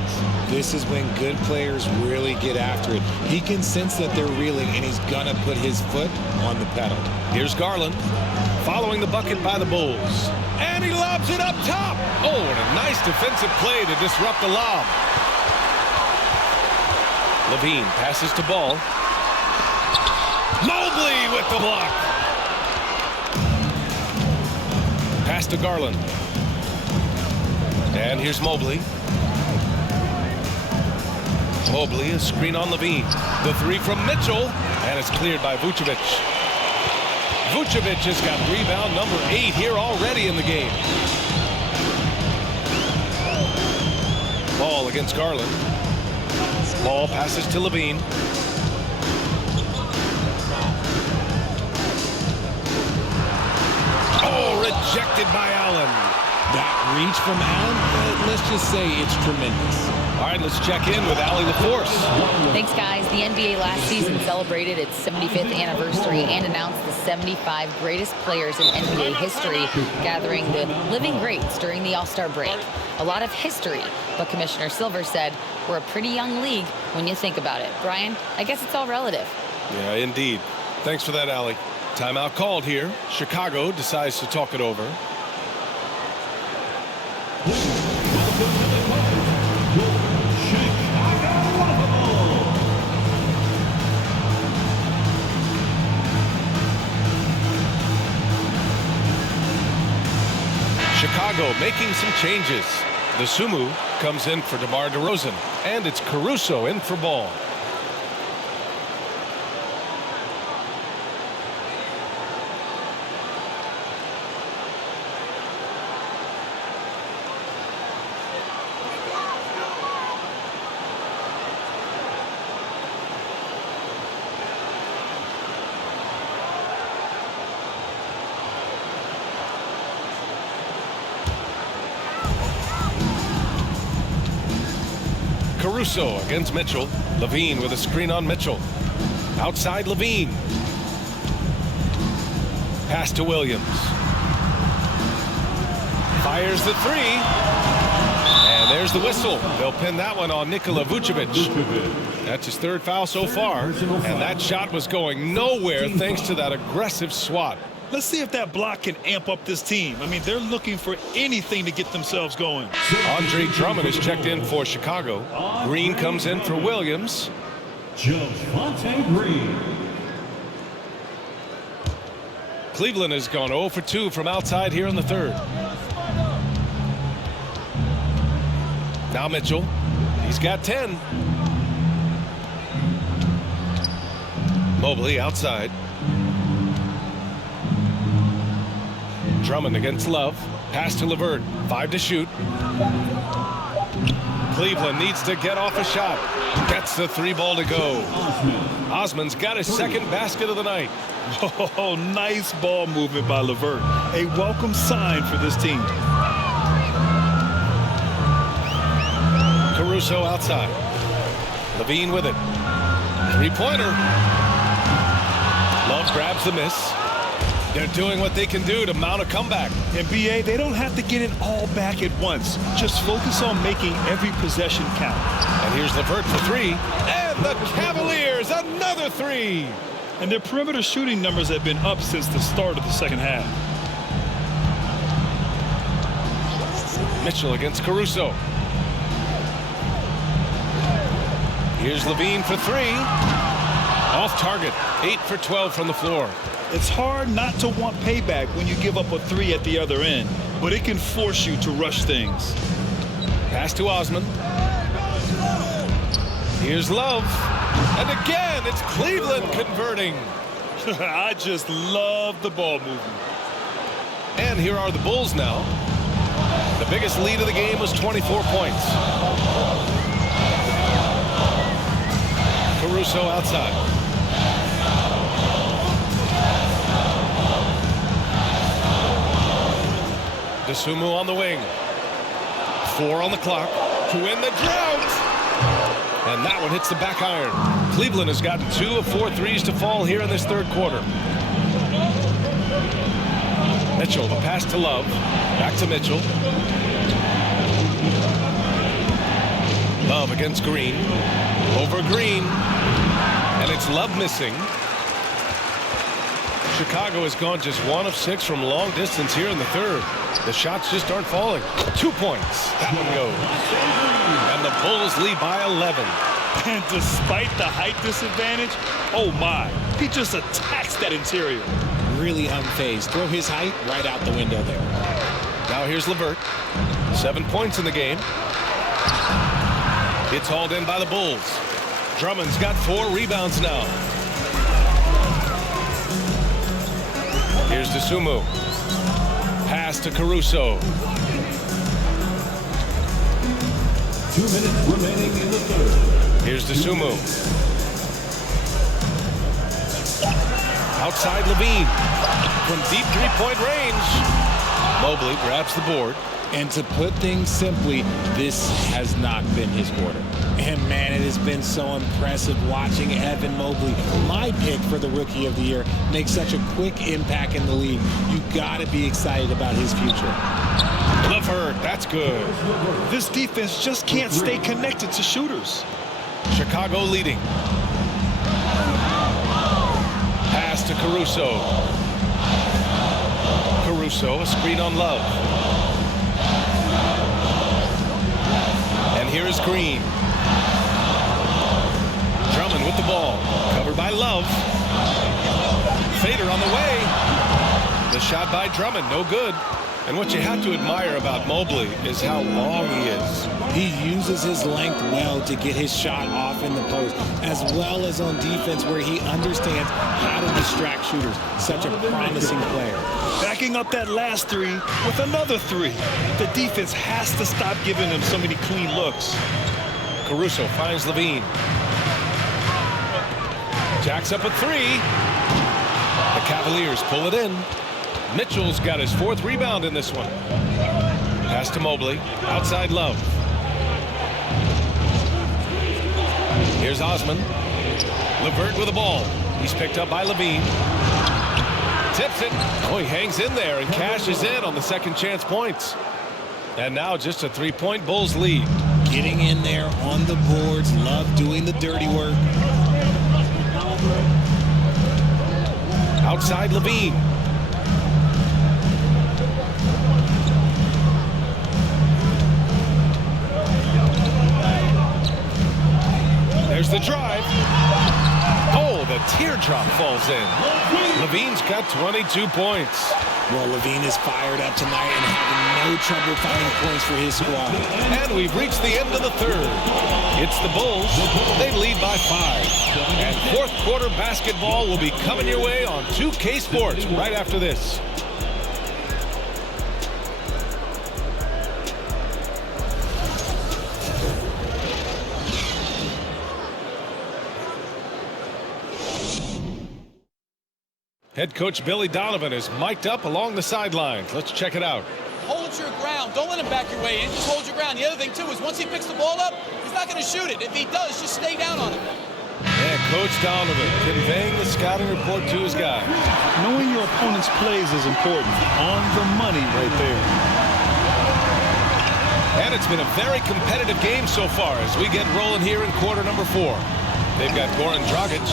This is when good players really get after it. He can sense that they're reeling, and he's going to put his foot on the pedal. Here's Garland, following the bucket by the Bulls. And he lobs it up top. Oh, and a nice defensive play to disrupt the lob. Levine passes to Ball. Mobley with the block. Pass to Garland. And here's Mobley. Mobley, a screen on Levine. The 3 from Mitchell, and it's cleared by Vucevic. Vucevic has got rebound number 8 here already in the game. Ball against Garland. Ball passes to Levine. Oh, rejected by Allen. That reach from Allen, let's just say it's tremendous. All right, let's check in with Allie LaForce. Thanks, guys. The NBA last season celebrated its 75th anniversary and announced the 75 greatest players in NBA history, gathering the living greats during the All-Star break. A lot of history, but Commissioner Silver said we're a pretty young league when you think about it. Brian, I guess it's all relative. Yeah, indeed. Thanks for that, Allie. Timeout called here. Chicago decides to talk it over. Chicago making some changes. The Sumu comes in for DeMar DeRozan, and it's Caruso in for Ball. Caruso against Mitchell. Levine with a screen on Mitchell. Outside Levine. Pass to Williams. Fires the three. And there's the whistle. They'll pin that one on Nikola Vucevic. That's his third foul so far. And that shot was going nowhere thanks to that aggressive swat. Let's see if that block can amp up this team. I mean, they're looking for anything to get themselves going. Andre Drummond is checked in for Chicago. Green comes in for Williams. Javonte Green. Cleveland has gone 0 for 2 from outside here in the third. Now Mitchell. He's got 10. Mobley outside. Drummond against Love. Pass to LeVert. 5 to shoot. Cleveland needs to get off a shot. Gets the 3 ball to go. Osman's got his second basket of the night. Oh, nice ball movement by LeVert. A welcome sign for this team. Caruso outside. Levine with it. 3-pointer. Love grabs the miss. They're doing what they can do to mount a comeback. And BA, they don't have to get it all back at once. Just focus on making every possession count. And here's LeVert for 3. And the Cavaliers, another 3. And their perimeter shooting numbers have been up since the start of the second half. Mitchell against Caruso. Here's Levine for 3. Off target. 8 for 12 from the floor. It's hard not to want payback when you give up a 3 at the other end, but it can force you to rush things. Pass to Osman. Here's Love. And again, it's Cleveland converting. I just love the ball movement. And here are the Bulls now. The biggest lead of the game was 24 points. Caruso outside. DeSumo on the wing. 4 on the clock to win the drought. And that one hits the back iron. Cleveland has gotten 2 of 4 threes to fall here in this third quarter. Mitchell, the pass to Love. Back to Mitchell. Love against Green. Over Green. And it's Love missing. Chicago has gone just 1 of 6 from long distance here in the third. The shots just aren't falling. 2 points. That one goes. And the Bulls lead by 11. And despite the height disadvantage, oh my, he just attacks that interior. Really unfazed. Throw his height right out the window there. Now here's LeVert. 7 points in the game. It's hauled in by the Bulls. Drummond's got 4 rebounds now. Here's DeSumo. Pass to Caruso. 2 minutes remaining in the third. Here's DeSumo. Outside Levine. From deep 3-point range. Mobley grabs the board. And to put things simply, this has not been his quarter. And man, it has been so impressive watching Evan Mobley, my pick for the Rookie of the Year, make such a quick impact in the league. You got to be excited about his future. LeVert, that's good. This defense just can't stay connected to shooters. Chicago leading. Pass to Caruso. Caruso, a screen on Love. And here is Green. Drummond with the ball. Covered by Love. Fader on the way. The shot by Drummond, no good. And what you have to admire about Mobley is how long he is. He uses his length well to get his shot off in the post, as well as on defense where he understands how to distract shooters. Such a promising player. Backing up that last 3 with another 3. The defense has to stop giving him so many clean looks. Caruso finds Levine. Jacks up a 3. The Cavaliers pull it in. Mitchell's got his 4th rebound in this one. Pass to Mobley. Outside Love. Here's Osman. LeVert with the ball. He's picked up by Levine. tips it. Oh, he hangs in there and cashes in on the second chance points. And now just a 3-point Bulls lead. Getting in there on the boards, love doing the dirty work. Outside Levine. There's the drive. Oh, the teardrop falls in. Levine's got 22 points. Well, Levine is fired up tonight and having no trouble finding points for his squad. And we've reached the end of the third. It's the Bulls. They lead by 5. And fourth quarter basketball will be coming your way on 2K Sports right after this. Head coach Billy Donovan is mic'd up along the sidelines. Let's check it out. Hold your ground. Don't let him back your way in. Just hold your ground. The other thing, too, is once he picks the ball up, he's not going to shoot it. If he does, just stay down on him. And Coach Donovan conveying the scouting report to his guys. Knowing your opponent's plays is important. On the money right there. And it's been a very competitive game so far as we get rolling here in quarter number 4. They've got Goran Dragic,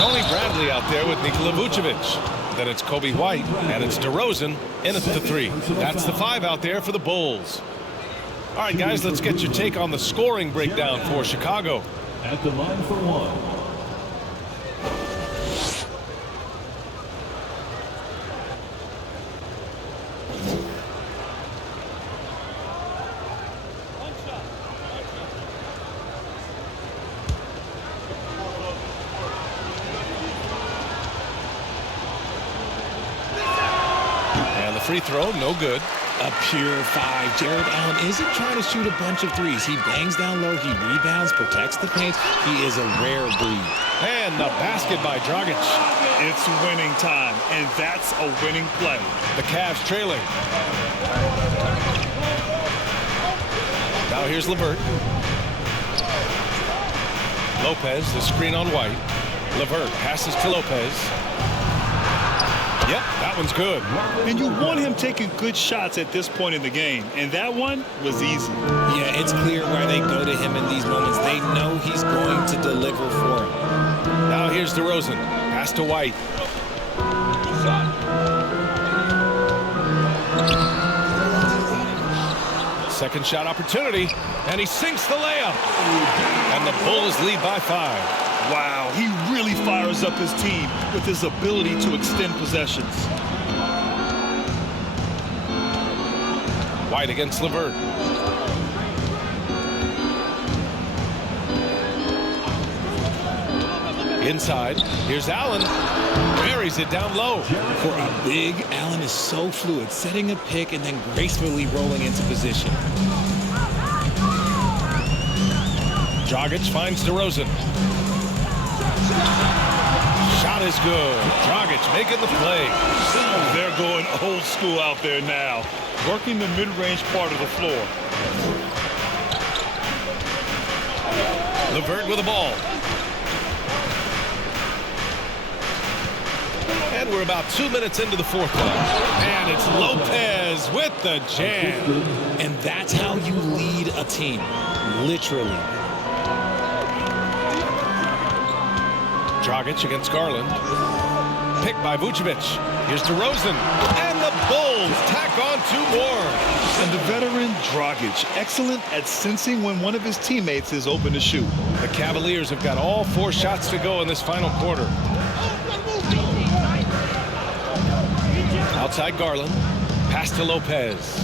Tony Bradley out there with Nikola Vucevic. Then it's Kobe White, and it's DeRozan in at the 3. That's the 5 out there for the Bulls. All right, guys, let's get your take on the scoring breakdown for Chicago. At the line for one. Free throw, no good. A pure 5. Jared Allen isn't trying to shoot a bunch of threes. He bangs down low, he rebounds, protects the paint. He is a rare breed. And the basket by Dragic. It's winning time, and that's a winning play. The Cavs trailing. Now here's LeVert. Lopez, the screen on White. LeVert passes to Lopez. Yep, that one's good. And you want him taking good shots at this point in the game, and that one was easy. Yeah, it's clear why they go to him in these moments. They know he's going to deliver for them. Now here's DeRozan. Pass to White. Second shot opportunity, and he sinks the layup. And the Bulls lead by 5. Wow, he really fires up his team with his ability to extend possessions. White against LeVert. Inside, here's Allen. Buries it down low. For a big, Allen is so fluid, setting a pick and then gracefully rolling into position. Dragic finds DeRozan. Shot is good. Dragic making the play. They're going old school out there now, working the mid-range part of the floor. LeVert with the ball. And we're about 2 minutes into the fourth quarter. And it's Lopez with the jam. And that's how you lead a team, literally. Dragic against Garland. Picked by Vucevic. Here's DeRozan. And the Bulls tack on 2 more. And the veteran Dragic, excellent at sensing when one of his teammates is open to shoot. The Cavaliers have got all 4 shots to go in this final quarter. Outside Garland. Pass to Lopez.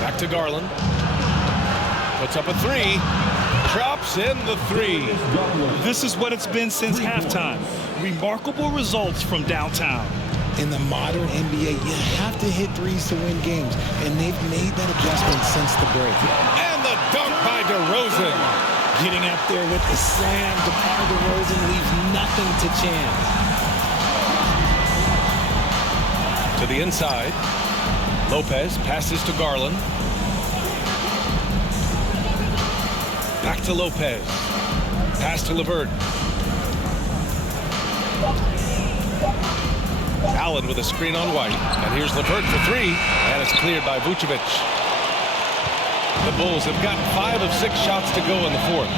Back to Garland. Puts up a 3. Drops in the 3. This is what it's been since halftime. Remarkable results from downtown. In the modern NBA, you have to hit threes to win games, and they've made that adjustment since the break. And the dunk by DeRozan. Getting up there with the slam, DeMar DeRozan leaves nothing to chance. To the inside. Lopez passes to Garland. Back to Lopez. Pass to LeVert. Allen with a screen on White. And here's LeVert for three. And it's cleared by Vucevic. The Bulls have gotten 5 of 6 shots to go in the fourth.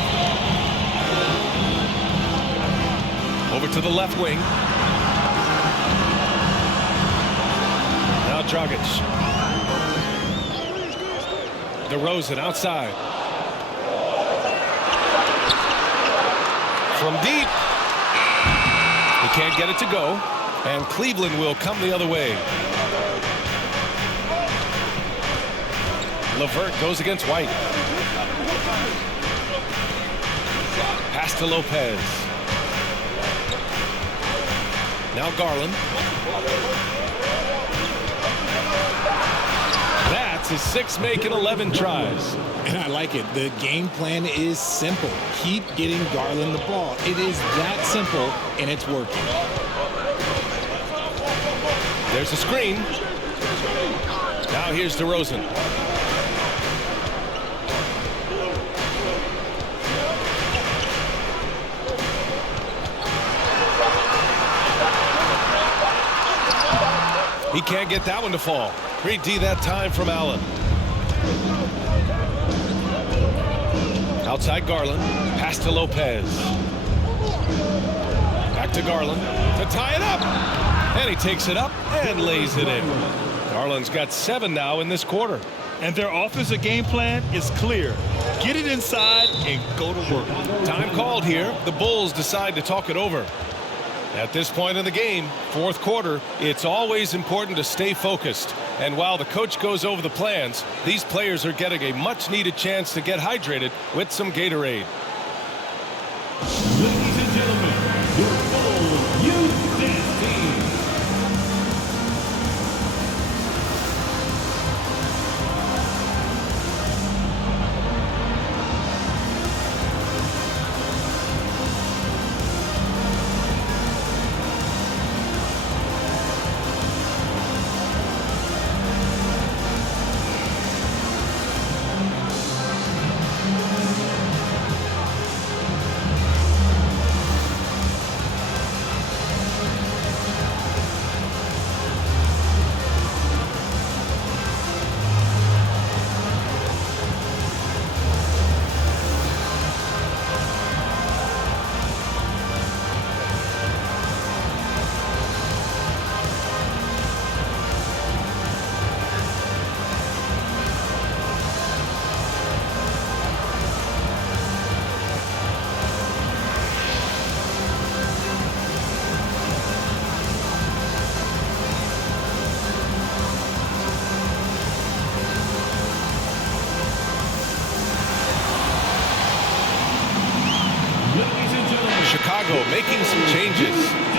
Over to the left wing. Now Dragic. DeRozan outside. From deep. He can't get it to go. And Cleveland will come the other way. LeVert goes against White. Pass to Lopez. Now Garland. That's his 6 make in 11 tries. And I like it. The game plan is simple. Keep getting Garland the ball. It is that simple, and it's working. There's a screen. Now here's DeRozan. He can't get that one to fall. Great D that time from Allen. Outside Garland. Pass to Lopez. Back to Garland to tie it up. And he takes it up and lays it in. Garland's got 7 now in this quarter. And their offensive game plan is clear. Get it inside and go to work. Time called here. The Bulls decide to talk it over. At this point in the game, fourth quarter, it's always important to stay focused. And while the coach goes over the plans, these players are getting a much-needed chance to get hydrated with some Gatorade. Ladies and gentlemen, your Bulls Youth Dance Team. Chicago making some changes.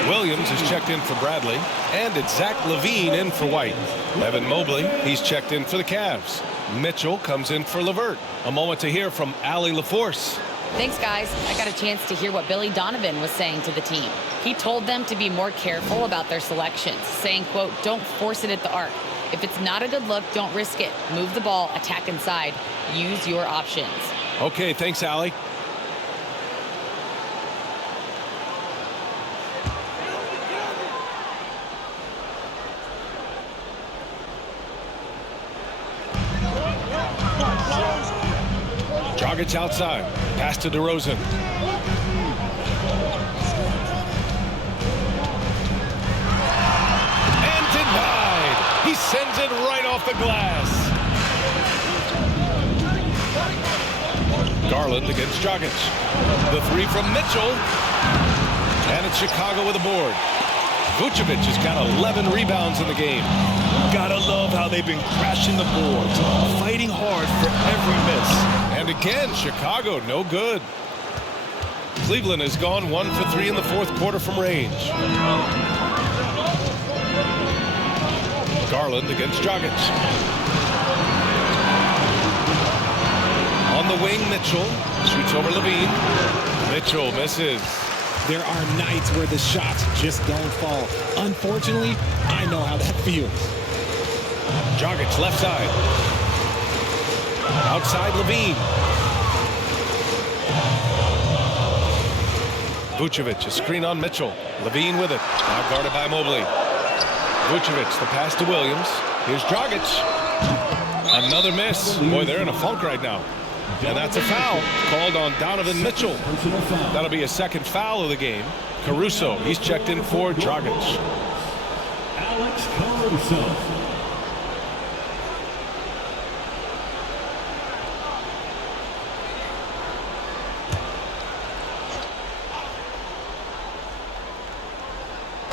Williams is checked in for Bradley, and it's Zach LaVine in for White. Evan Mobley, he's checked in for the Cavs. Mitchell comes in for LeVert. A moment to hear from Allie LaForce. Thanks, guys. I got a chance to hear what Billy Donovan was saying to the team. He told them to be more careful about their selections, saying, quote, don't force it at the arc. If it's not a good look, don't risk it. Move the ball, attack inside. Use your options. Okay, thanks, Allie. Dragic outside. Pass to DeRozan. And denied. He sends it right off the glass. Garland against Dragic. The three from Mitchell. And it's Chicago with a board. Vucevic has got 11 rebounds in the game. Gotta love how they've been crashing the boards, fighting hard for every miss. And again, Chicago no good. Cleveland has gone 1 for 3 in the fourth quarter from range. Garland against Dragic. On the wing, Mitchell shoots over LaVine. Mitchell misses. There are nights where the shots just don't fall. Unfortunately, I know how that feels. Dragic left side. Outside LaVine. Vucevic, a screen on Mitchell. Levine with it. Now guarded by Mobley. Vucevic, the pass to Williams. Here's Dragic. Another miss. Boy, they're in a funk right now. And that's a foul called on Donovan Mitchell. That'll be a second foul of the game. Caruso, he's checked in for Dragic. Alex Caruso.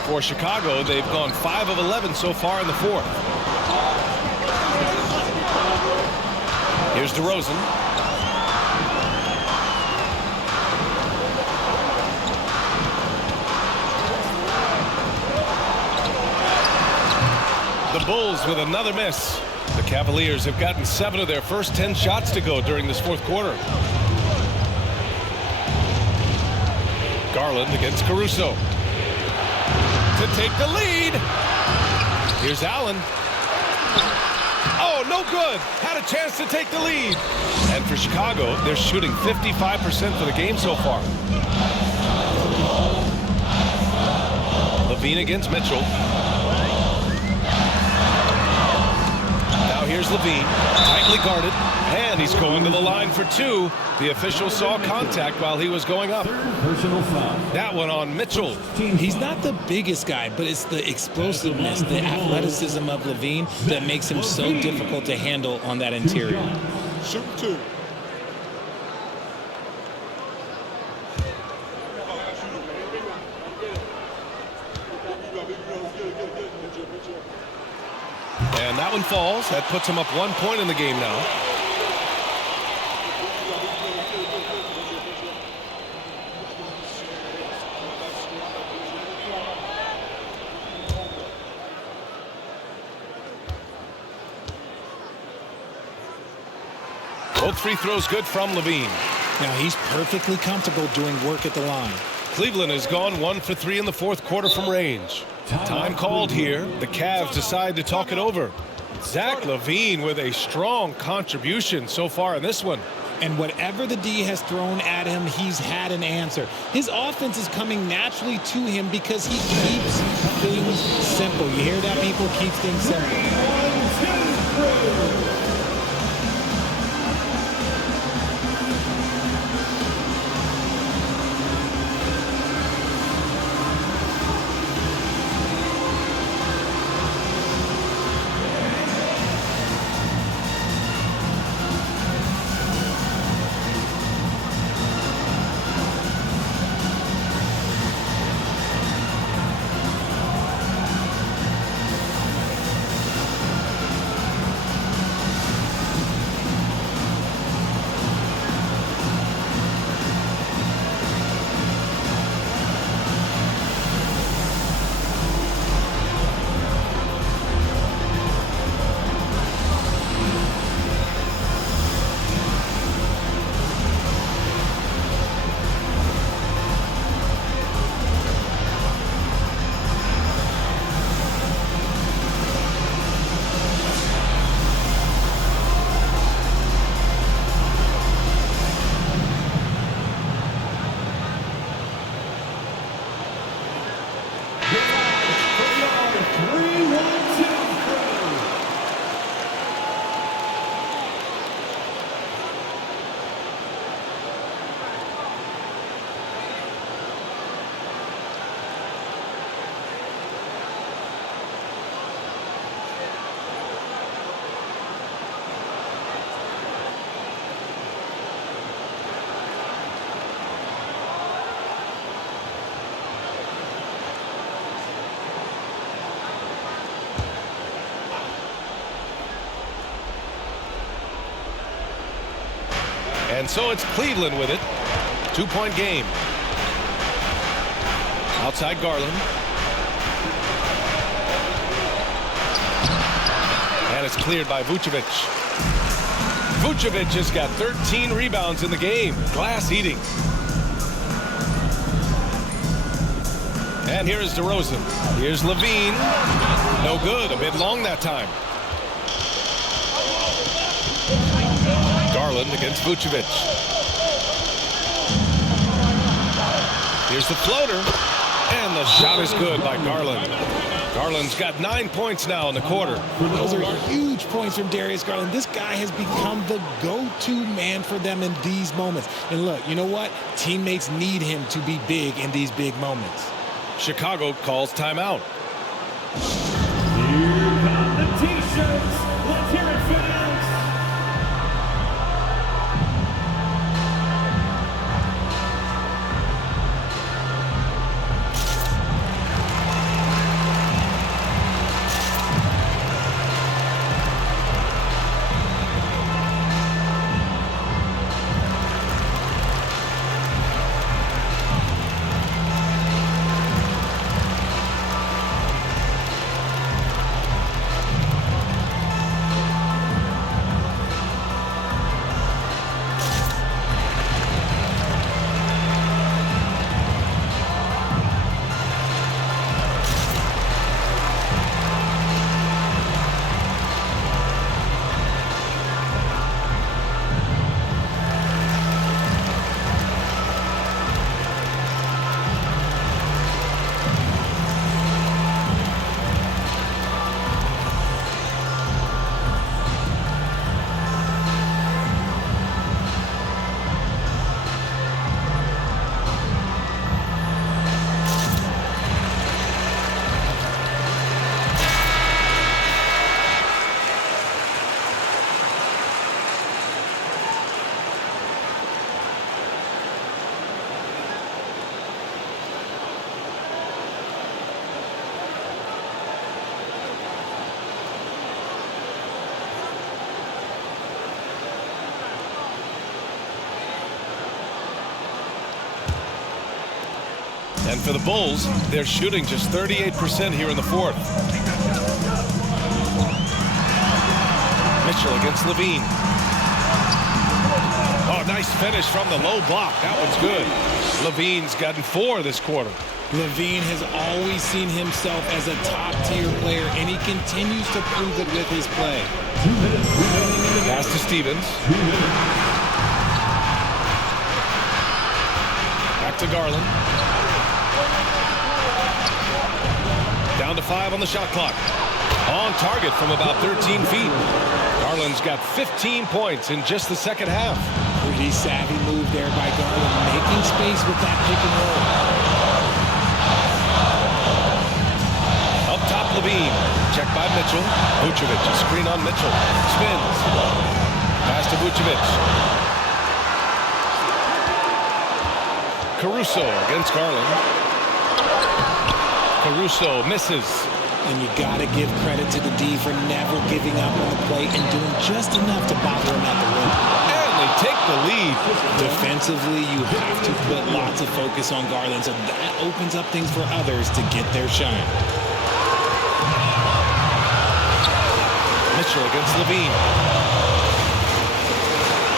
For Chicago, they've gone 5 of 11 so far in the fourth. Here's DeRozan. The Bulls with another miss. The Cavaliers have gotten 7 of their first 10 shots to go during this fourth quarter. Garland against Caruso. To take the lead. Here's Allen. Oh, no good. Had a chance to take the lead. And for Chicago, they're shooting 55% for the game so far. Levine against Mitchell. Now here's Levine, tightly guarded, and he's going to the line for 2. The official saw contact while he was going up. Personal foul. That one on Mitchell. He's not the biggest guy, but it's the explosiveness, the athleticism of Levine that makes him so difficult to handle on that interior. Shoot 2. And that one falls. That puts him up 1 point in the game now. Both free throws good from Levine. Now he's perfectly comfortable doing work at the line. Cleveland has gone 1 for 3 in the fourth quarter from range. Time called here. The Cavs decide to talk it over. Zach LaVine with a strong contribution so far in this one. And whatever the D has thrown at him, he's had an answer. His offense is coming naturally to him because he keeps things simple. You hear that, people? Keeps things simple. And so it's Cleveland with it. 2-point game. Outside Garland. And it's cleared by Vucevic. Vucevic has got 13 rebounds in the game. Glass eating. And here is DeRozan. Here's Levine. No good. A bit long that time. Garland against Vucevic. Here's the floater. And the shot is good by Garland. Garland's got 9 points now in the quarter. Those are huge points from Darius Garland. This guy has become the go-to man for them in these moments. And look, you know what? Teammates need him to be big in these big moments. Chicago calls timeout. Here come the T-shirts. Let's hear it, fans. And for the Bulls, they're shooting just 38% here in the fourth. Mitchell against Levine. Oh, nice finish from the low block. That one's good. Levine's gotten 4 this quarter. Levine has always seen himself as a top-tier player, and he continues to prove it with his play. Pass to Stevens. Back to Garland. Down to 5 on the shot clock. On target from about 13 feet. Garland's got 15 points in just the second half. Pretty savvy move there by Garland, making space with that pick and roll. Up top, Levine. Check by Mitchell. Vucevic, a screen on Mitchell. Spins. Pass to Vucevic. Caruso against Garland. Caruso misses. And you got to give credit to the D for never giving up on the plate and doing just enough to bother him at the rim. And they take the lead. Defensively, you have to put lots of focus on Garland, so that opens up things for others to get their shine. Mitchell against Levine.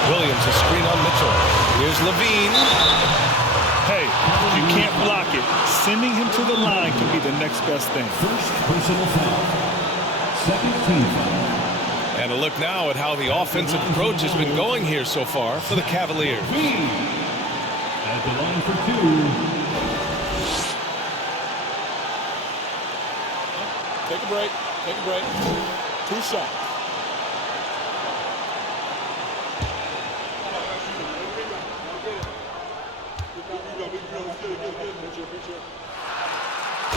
Williams, a screen on Mitchell. Here's Levine. Hey, you can't block it. Sending him to the line can be the next best thing. First personal foul. Second team foul. And a look now at how the offensive approach has been going here so far for the Cavaliers. At the line for 2. Take a break. Take a break. 2 shots.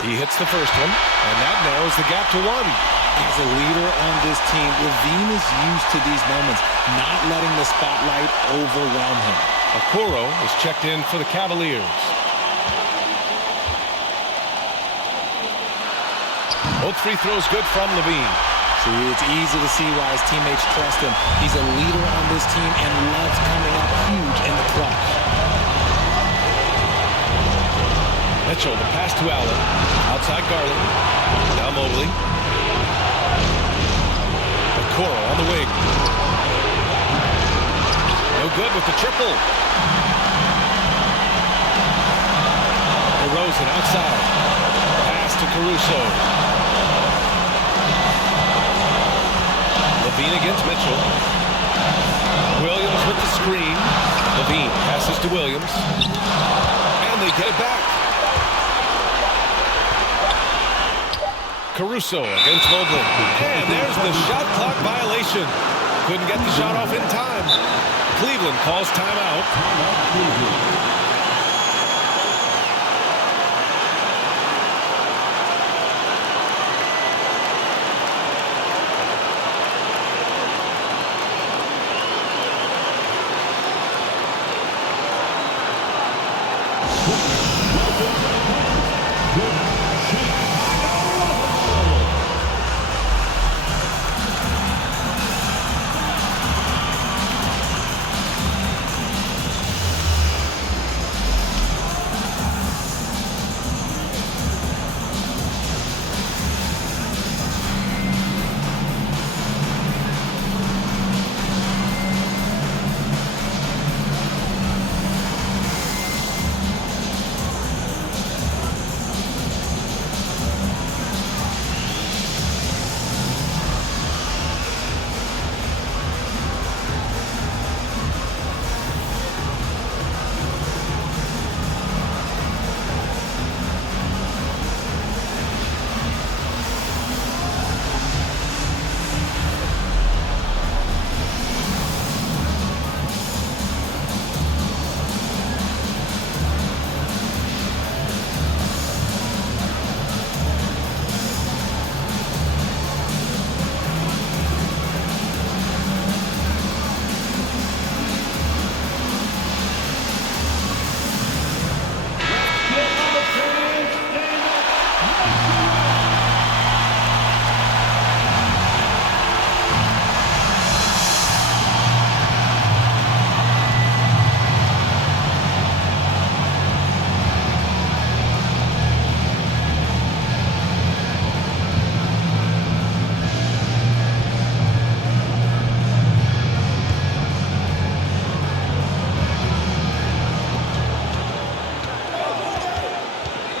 He hits the first one, and that narrows the gap to 1. As a leader on this team, Levine is used to these moments, not letting the spotlight overwhelm him. Okoro is checked in for the Cavaliers. Both free throws good from Levine. See, it's easy to see why his teammates trust him. He's a leader on this team and loves coming up huge in the clutch. Mitchell, the pass to Allen. Outside Garland. Now Mobley. Okoro on the wing. No good with the triple. DeRozan outside. Pass to Caruso. Levine against Mitchell. Williams with the screen. Levine passes to Williams. And they get it back. Caruso against Mobley. And there's the shot clock violation. Couldn't get the shot off in time. Cleveland calls timeout.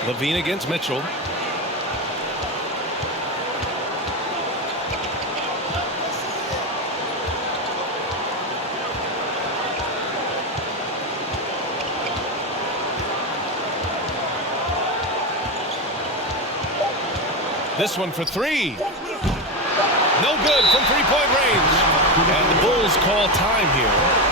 Levine against Mitchell. This one for three. No good from three-point range. And the Bulls call time here.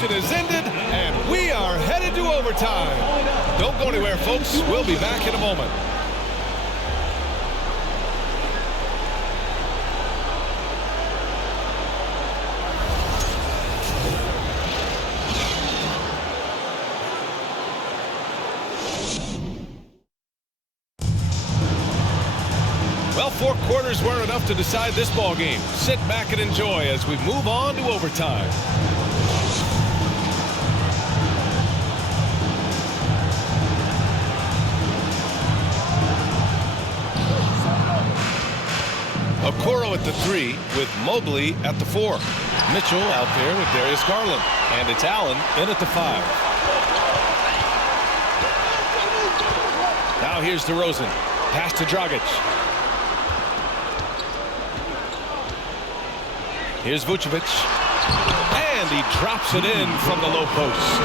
Is ended, and we are headed to overtime. Don't go anywhere, folks. We'll be back in a moment. Well, 4 quarters weren't enough to decide this ball game. Sit back and enjoy as we move on to overtime. Okoro at the 3 with Mobley at the 4. Mitchell out there with Darius Garland. And it's Allen in at the 5. Now here's DeRozan. Pass to Dragic. Here's Vucevic. And he drops it in from the low post.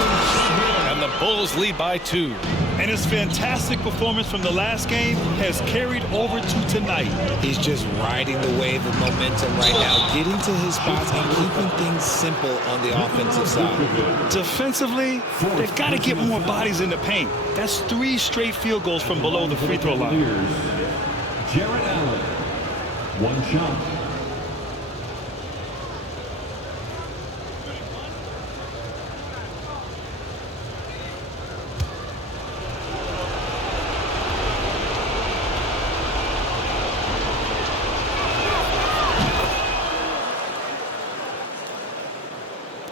And the Bulls lead by 2. And his fantastic performance from the last game has carried over to tonight. He's just riding the wave of momentum right now, getting to his spots and keeping things simple on the offensive side. Defensively, they've got to get more bodies in the paint. That's 3 straight field goals from below the free throw line. Jared Allen, 1 shot.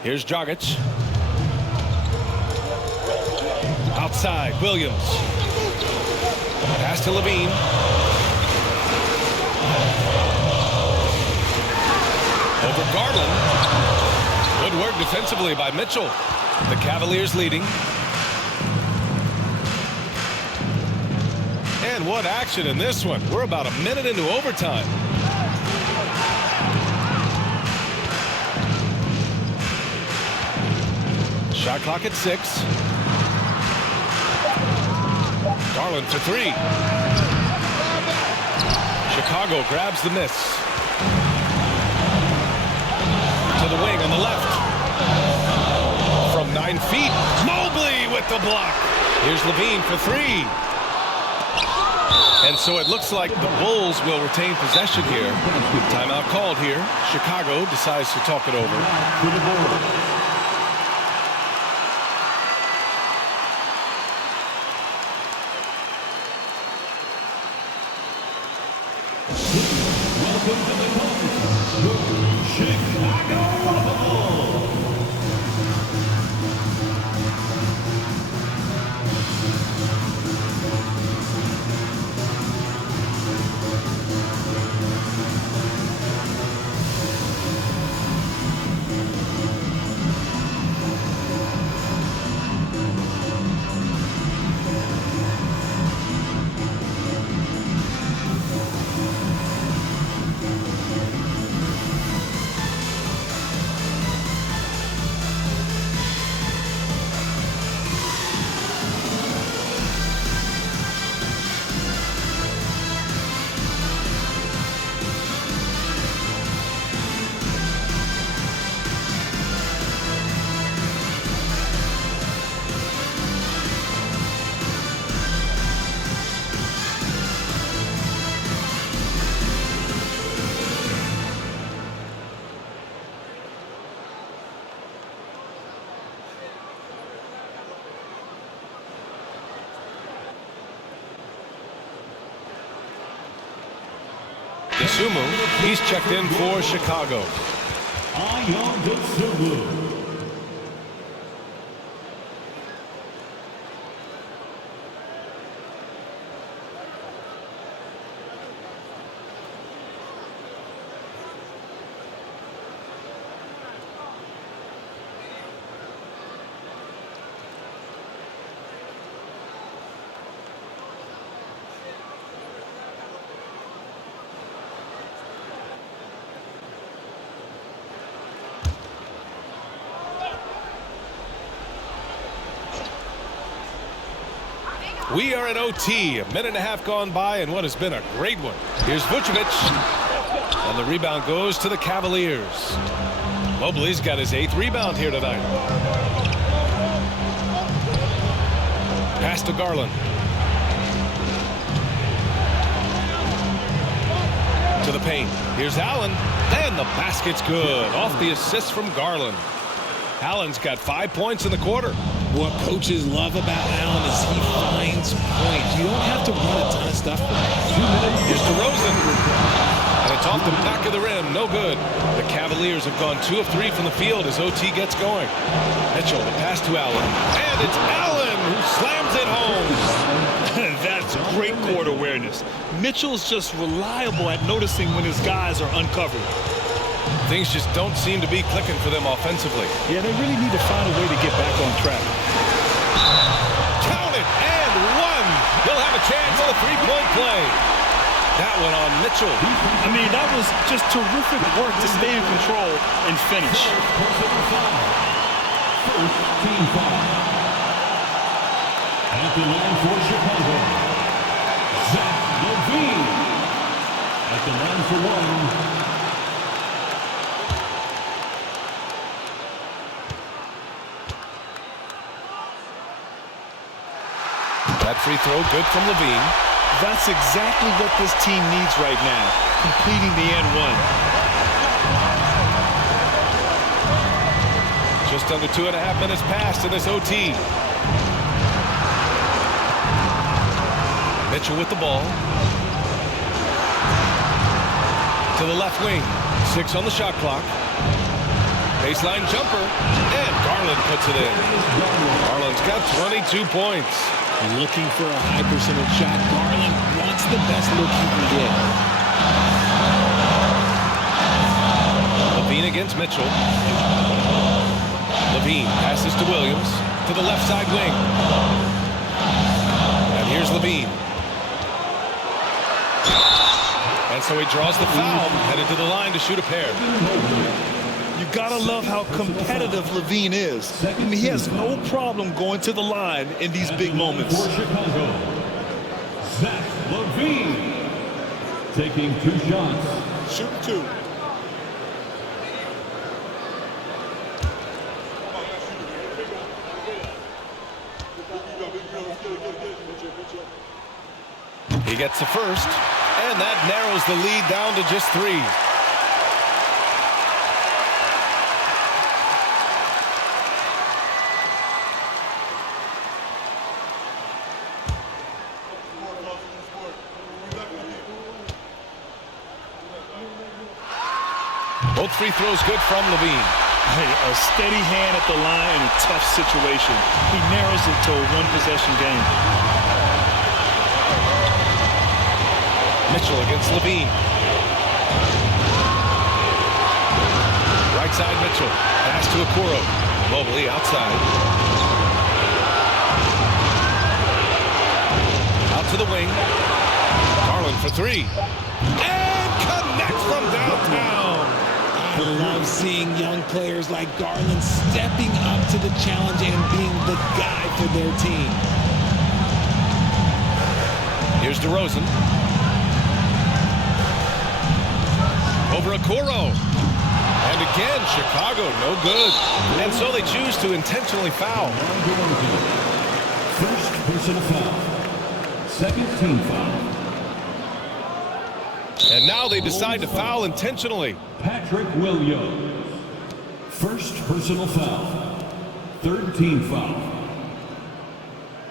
Here's Dragic. Outside, Williams. Pass to Levine. Over Garland. Good work defensively by Mitchell. The Cavaliers leading. And what action in this one. We're about a minute into overtime. Shot clock at 6. Garland for 3. Chicago grabs the miss. To the wing on the left. From 9 feet. Mobley with the block. Here's Levine for 3. And so it looks like the Bulls will retain possession here. Timeout called here. Chicago decides to talk it over. Sumu, he's checked in for Chicago. We are at OT, a minute and a half gone by, and what has been a great one. Here's Vucevic, and the rebound goes to the Cavaliers. Mobley's got his 8th rebound here tonight. Pass to Garland. To the paint. Here's Allen, and the basket's good. Off the assist from Garland. Allen's got 5 points in the quarter. What coaches love about Allen is he finds points. You don't have to run a ton of stuff for him. Here's DeRozan. And it's off the back of the rim. No good. The Cavaliers have gone 2 of 3 from the field as OT gets going. Mitchell, the pass to Allen. And it's Allen who slams it home. That's great court awareness. Mitchell's just reliable at noticing when his guys are uncovered. Things just don't seem to be clicking for them offensively. Yeah, they really need to find a way to get back on track. Count it, and one. They'll have a chance at a three-point play. That one on Mitchell. I mean, that was just terrific work to stay in control and finish. First team foul. At the line for Chicago, Zach LaVine. At the line for one. That free throw good from LaVine. That's exactly what this team needs right now, completing the and one. Just under 2.5 minutes passed in this OT. Mitchell with the ball. To the left wing. 6 on the shot clock. Baseline jumper. And Garland puts it in. Garland's got 22 points. Looking for a high percentage shot. Garland wants the best look he can get. LaVine against Mitchell. LaVine passes to Williams to the left side wing. And here's LaVine. And so he draws the foul, headed to the line to shoot a pair. You gotta love how competitive LaVine is. I mean, he has no problem going to the line in these big moments. For Chicago, Zach LaVine taking 2 shots. Shoot 2. He gets the first, and that narrows the lead down to just 3. Both free throws good from LaVine. Hey, a steady hand at the line in a tough situation. He narrows it to a one-possession game. Mitchell against LaVine. Right side Mitchell. Pass to Okoro. Mobley outside. Out to the wing. Garland for 3. And connects from downtown. I love seeing young players like Garland stepping up to the challenge and being the guy for their team. Here's DeRozan. Over Okoro. And again, Chicago, no good. And so they choose to intentionally foul. First personal foul. Second team foul. And now they decide to foul intentionally. Patrick Williams. First personal foul. Third team foul.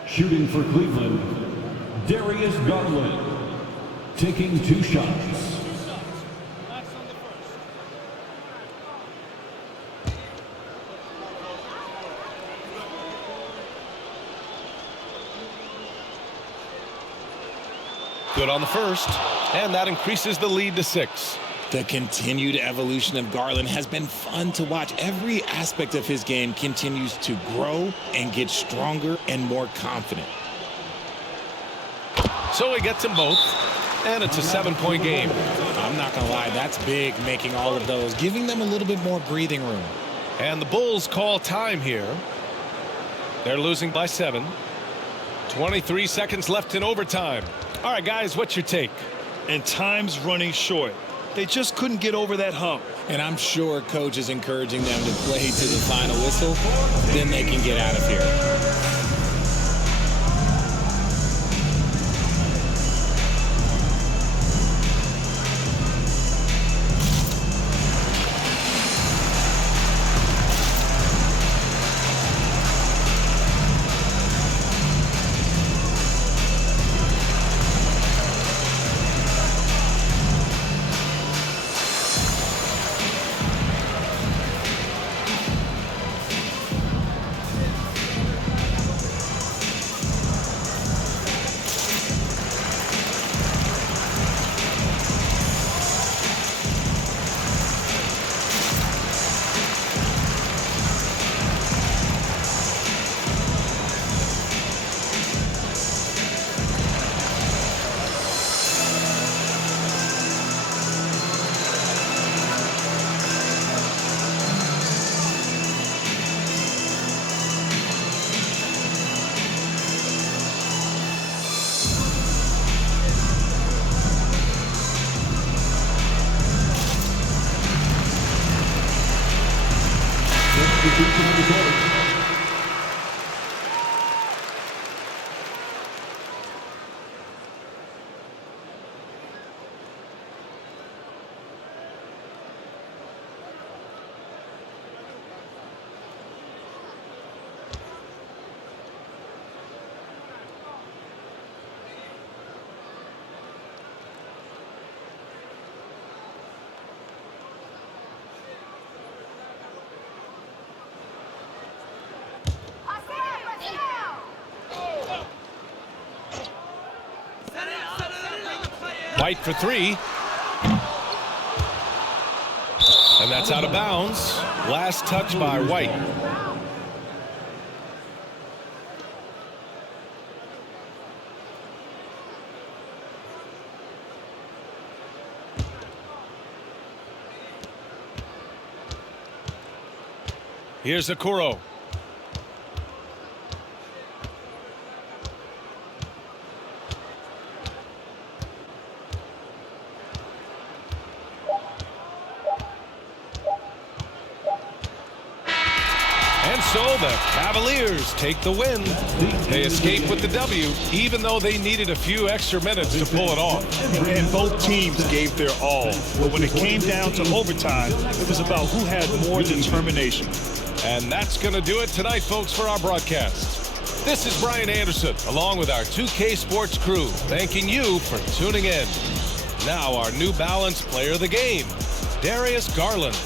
Shooting for Cleveland, Darius Garland. Taking 2 shots. Good on the first, and that increases the lead to 6. The continued evolution of Garland has been fun to watch. Every aspect of his game continues to grow and get stronger and more confident. So he gets them both, and it's a 7-point game. I'm not going to lie, that's big, making all of those, giving them a little bit more breathing room. And the Bulls call time here. They're losing by 7. 23 seconds left in overtime. All right, guys, what's your take? And time's running short. They just couldn't get over that hump. And I'm sure coach is encouraging them to play to the final whistle. Then they can get out of here. White for three. And that's out of bounds. Last touch by White. Here's Okoro. And so the Cavaliers take the win. They escape with the W, even though they needed a few extra minutes to pull it off. And both teams gave their all. But when it came down to overtime, it was about who had more determination. And that's going to do it tonight, folks, for our broadcast. This is Brian Anderson, along with our 2K Sports crew, thanking you for tuning in. Now our New Balance player of the game, Darius Garland.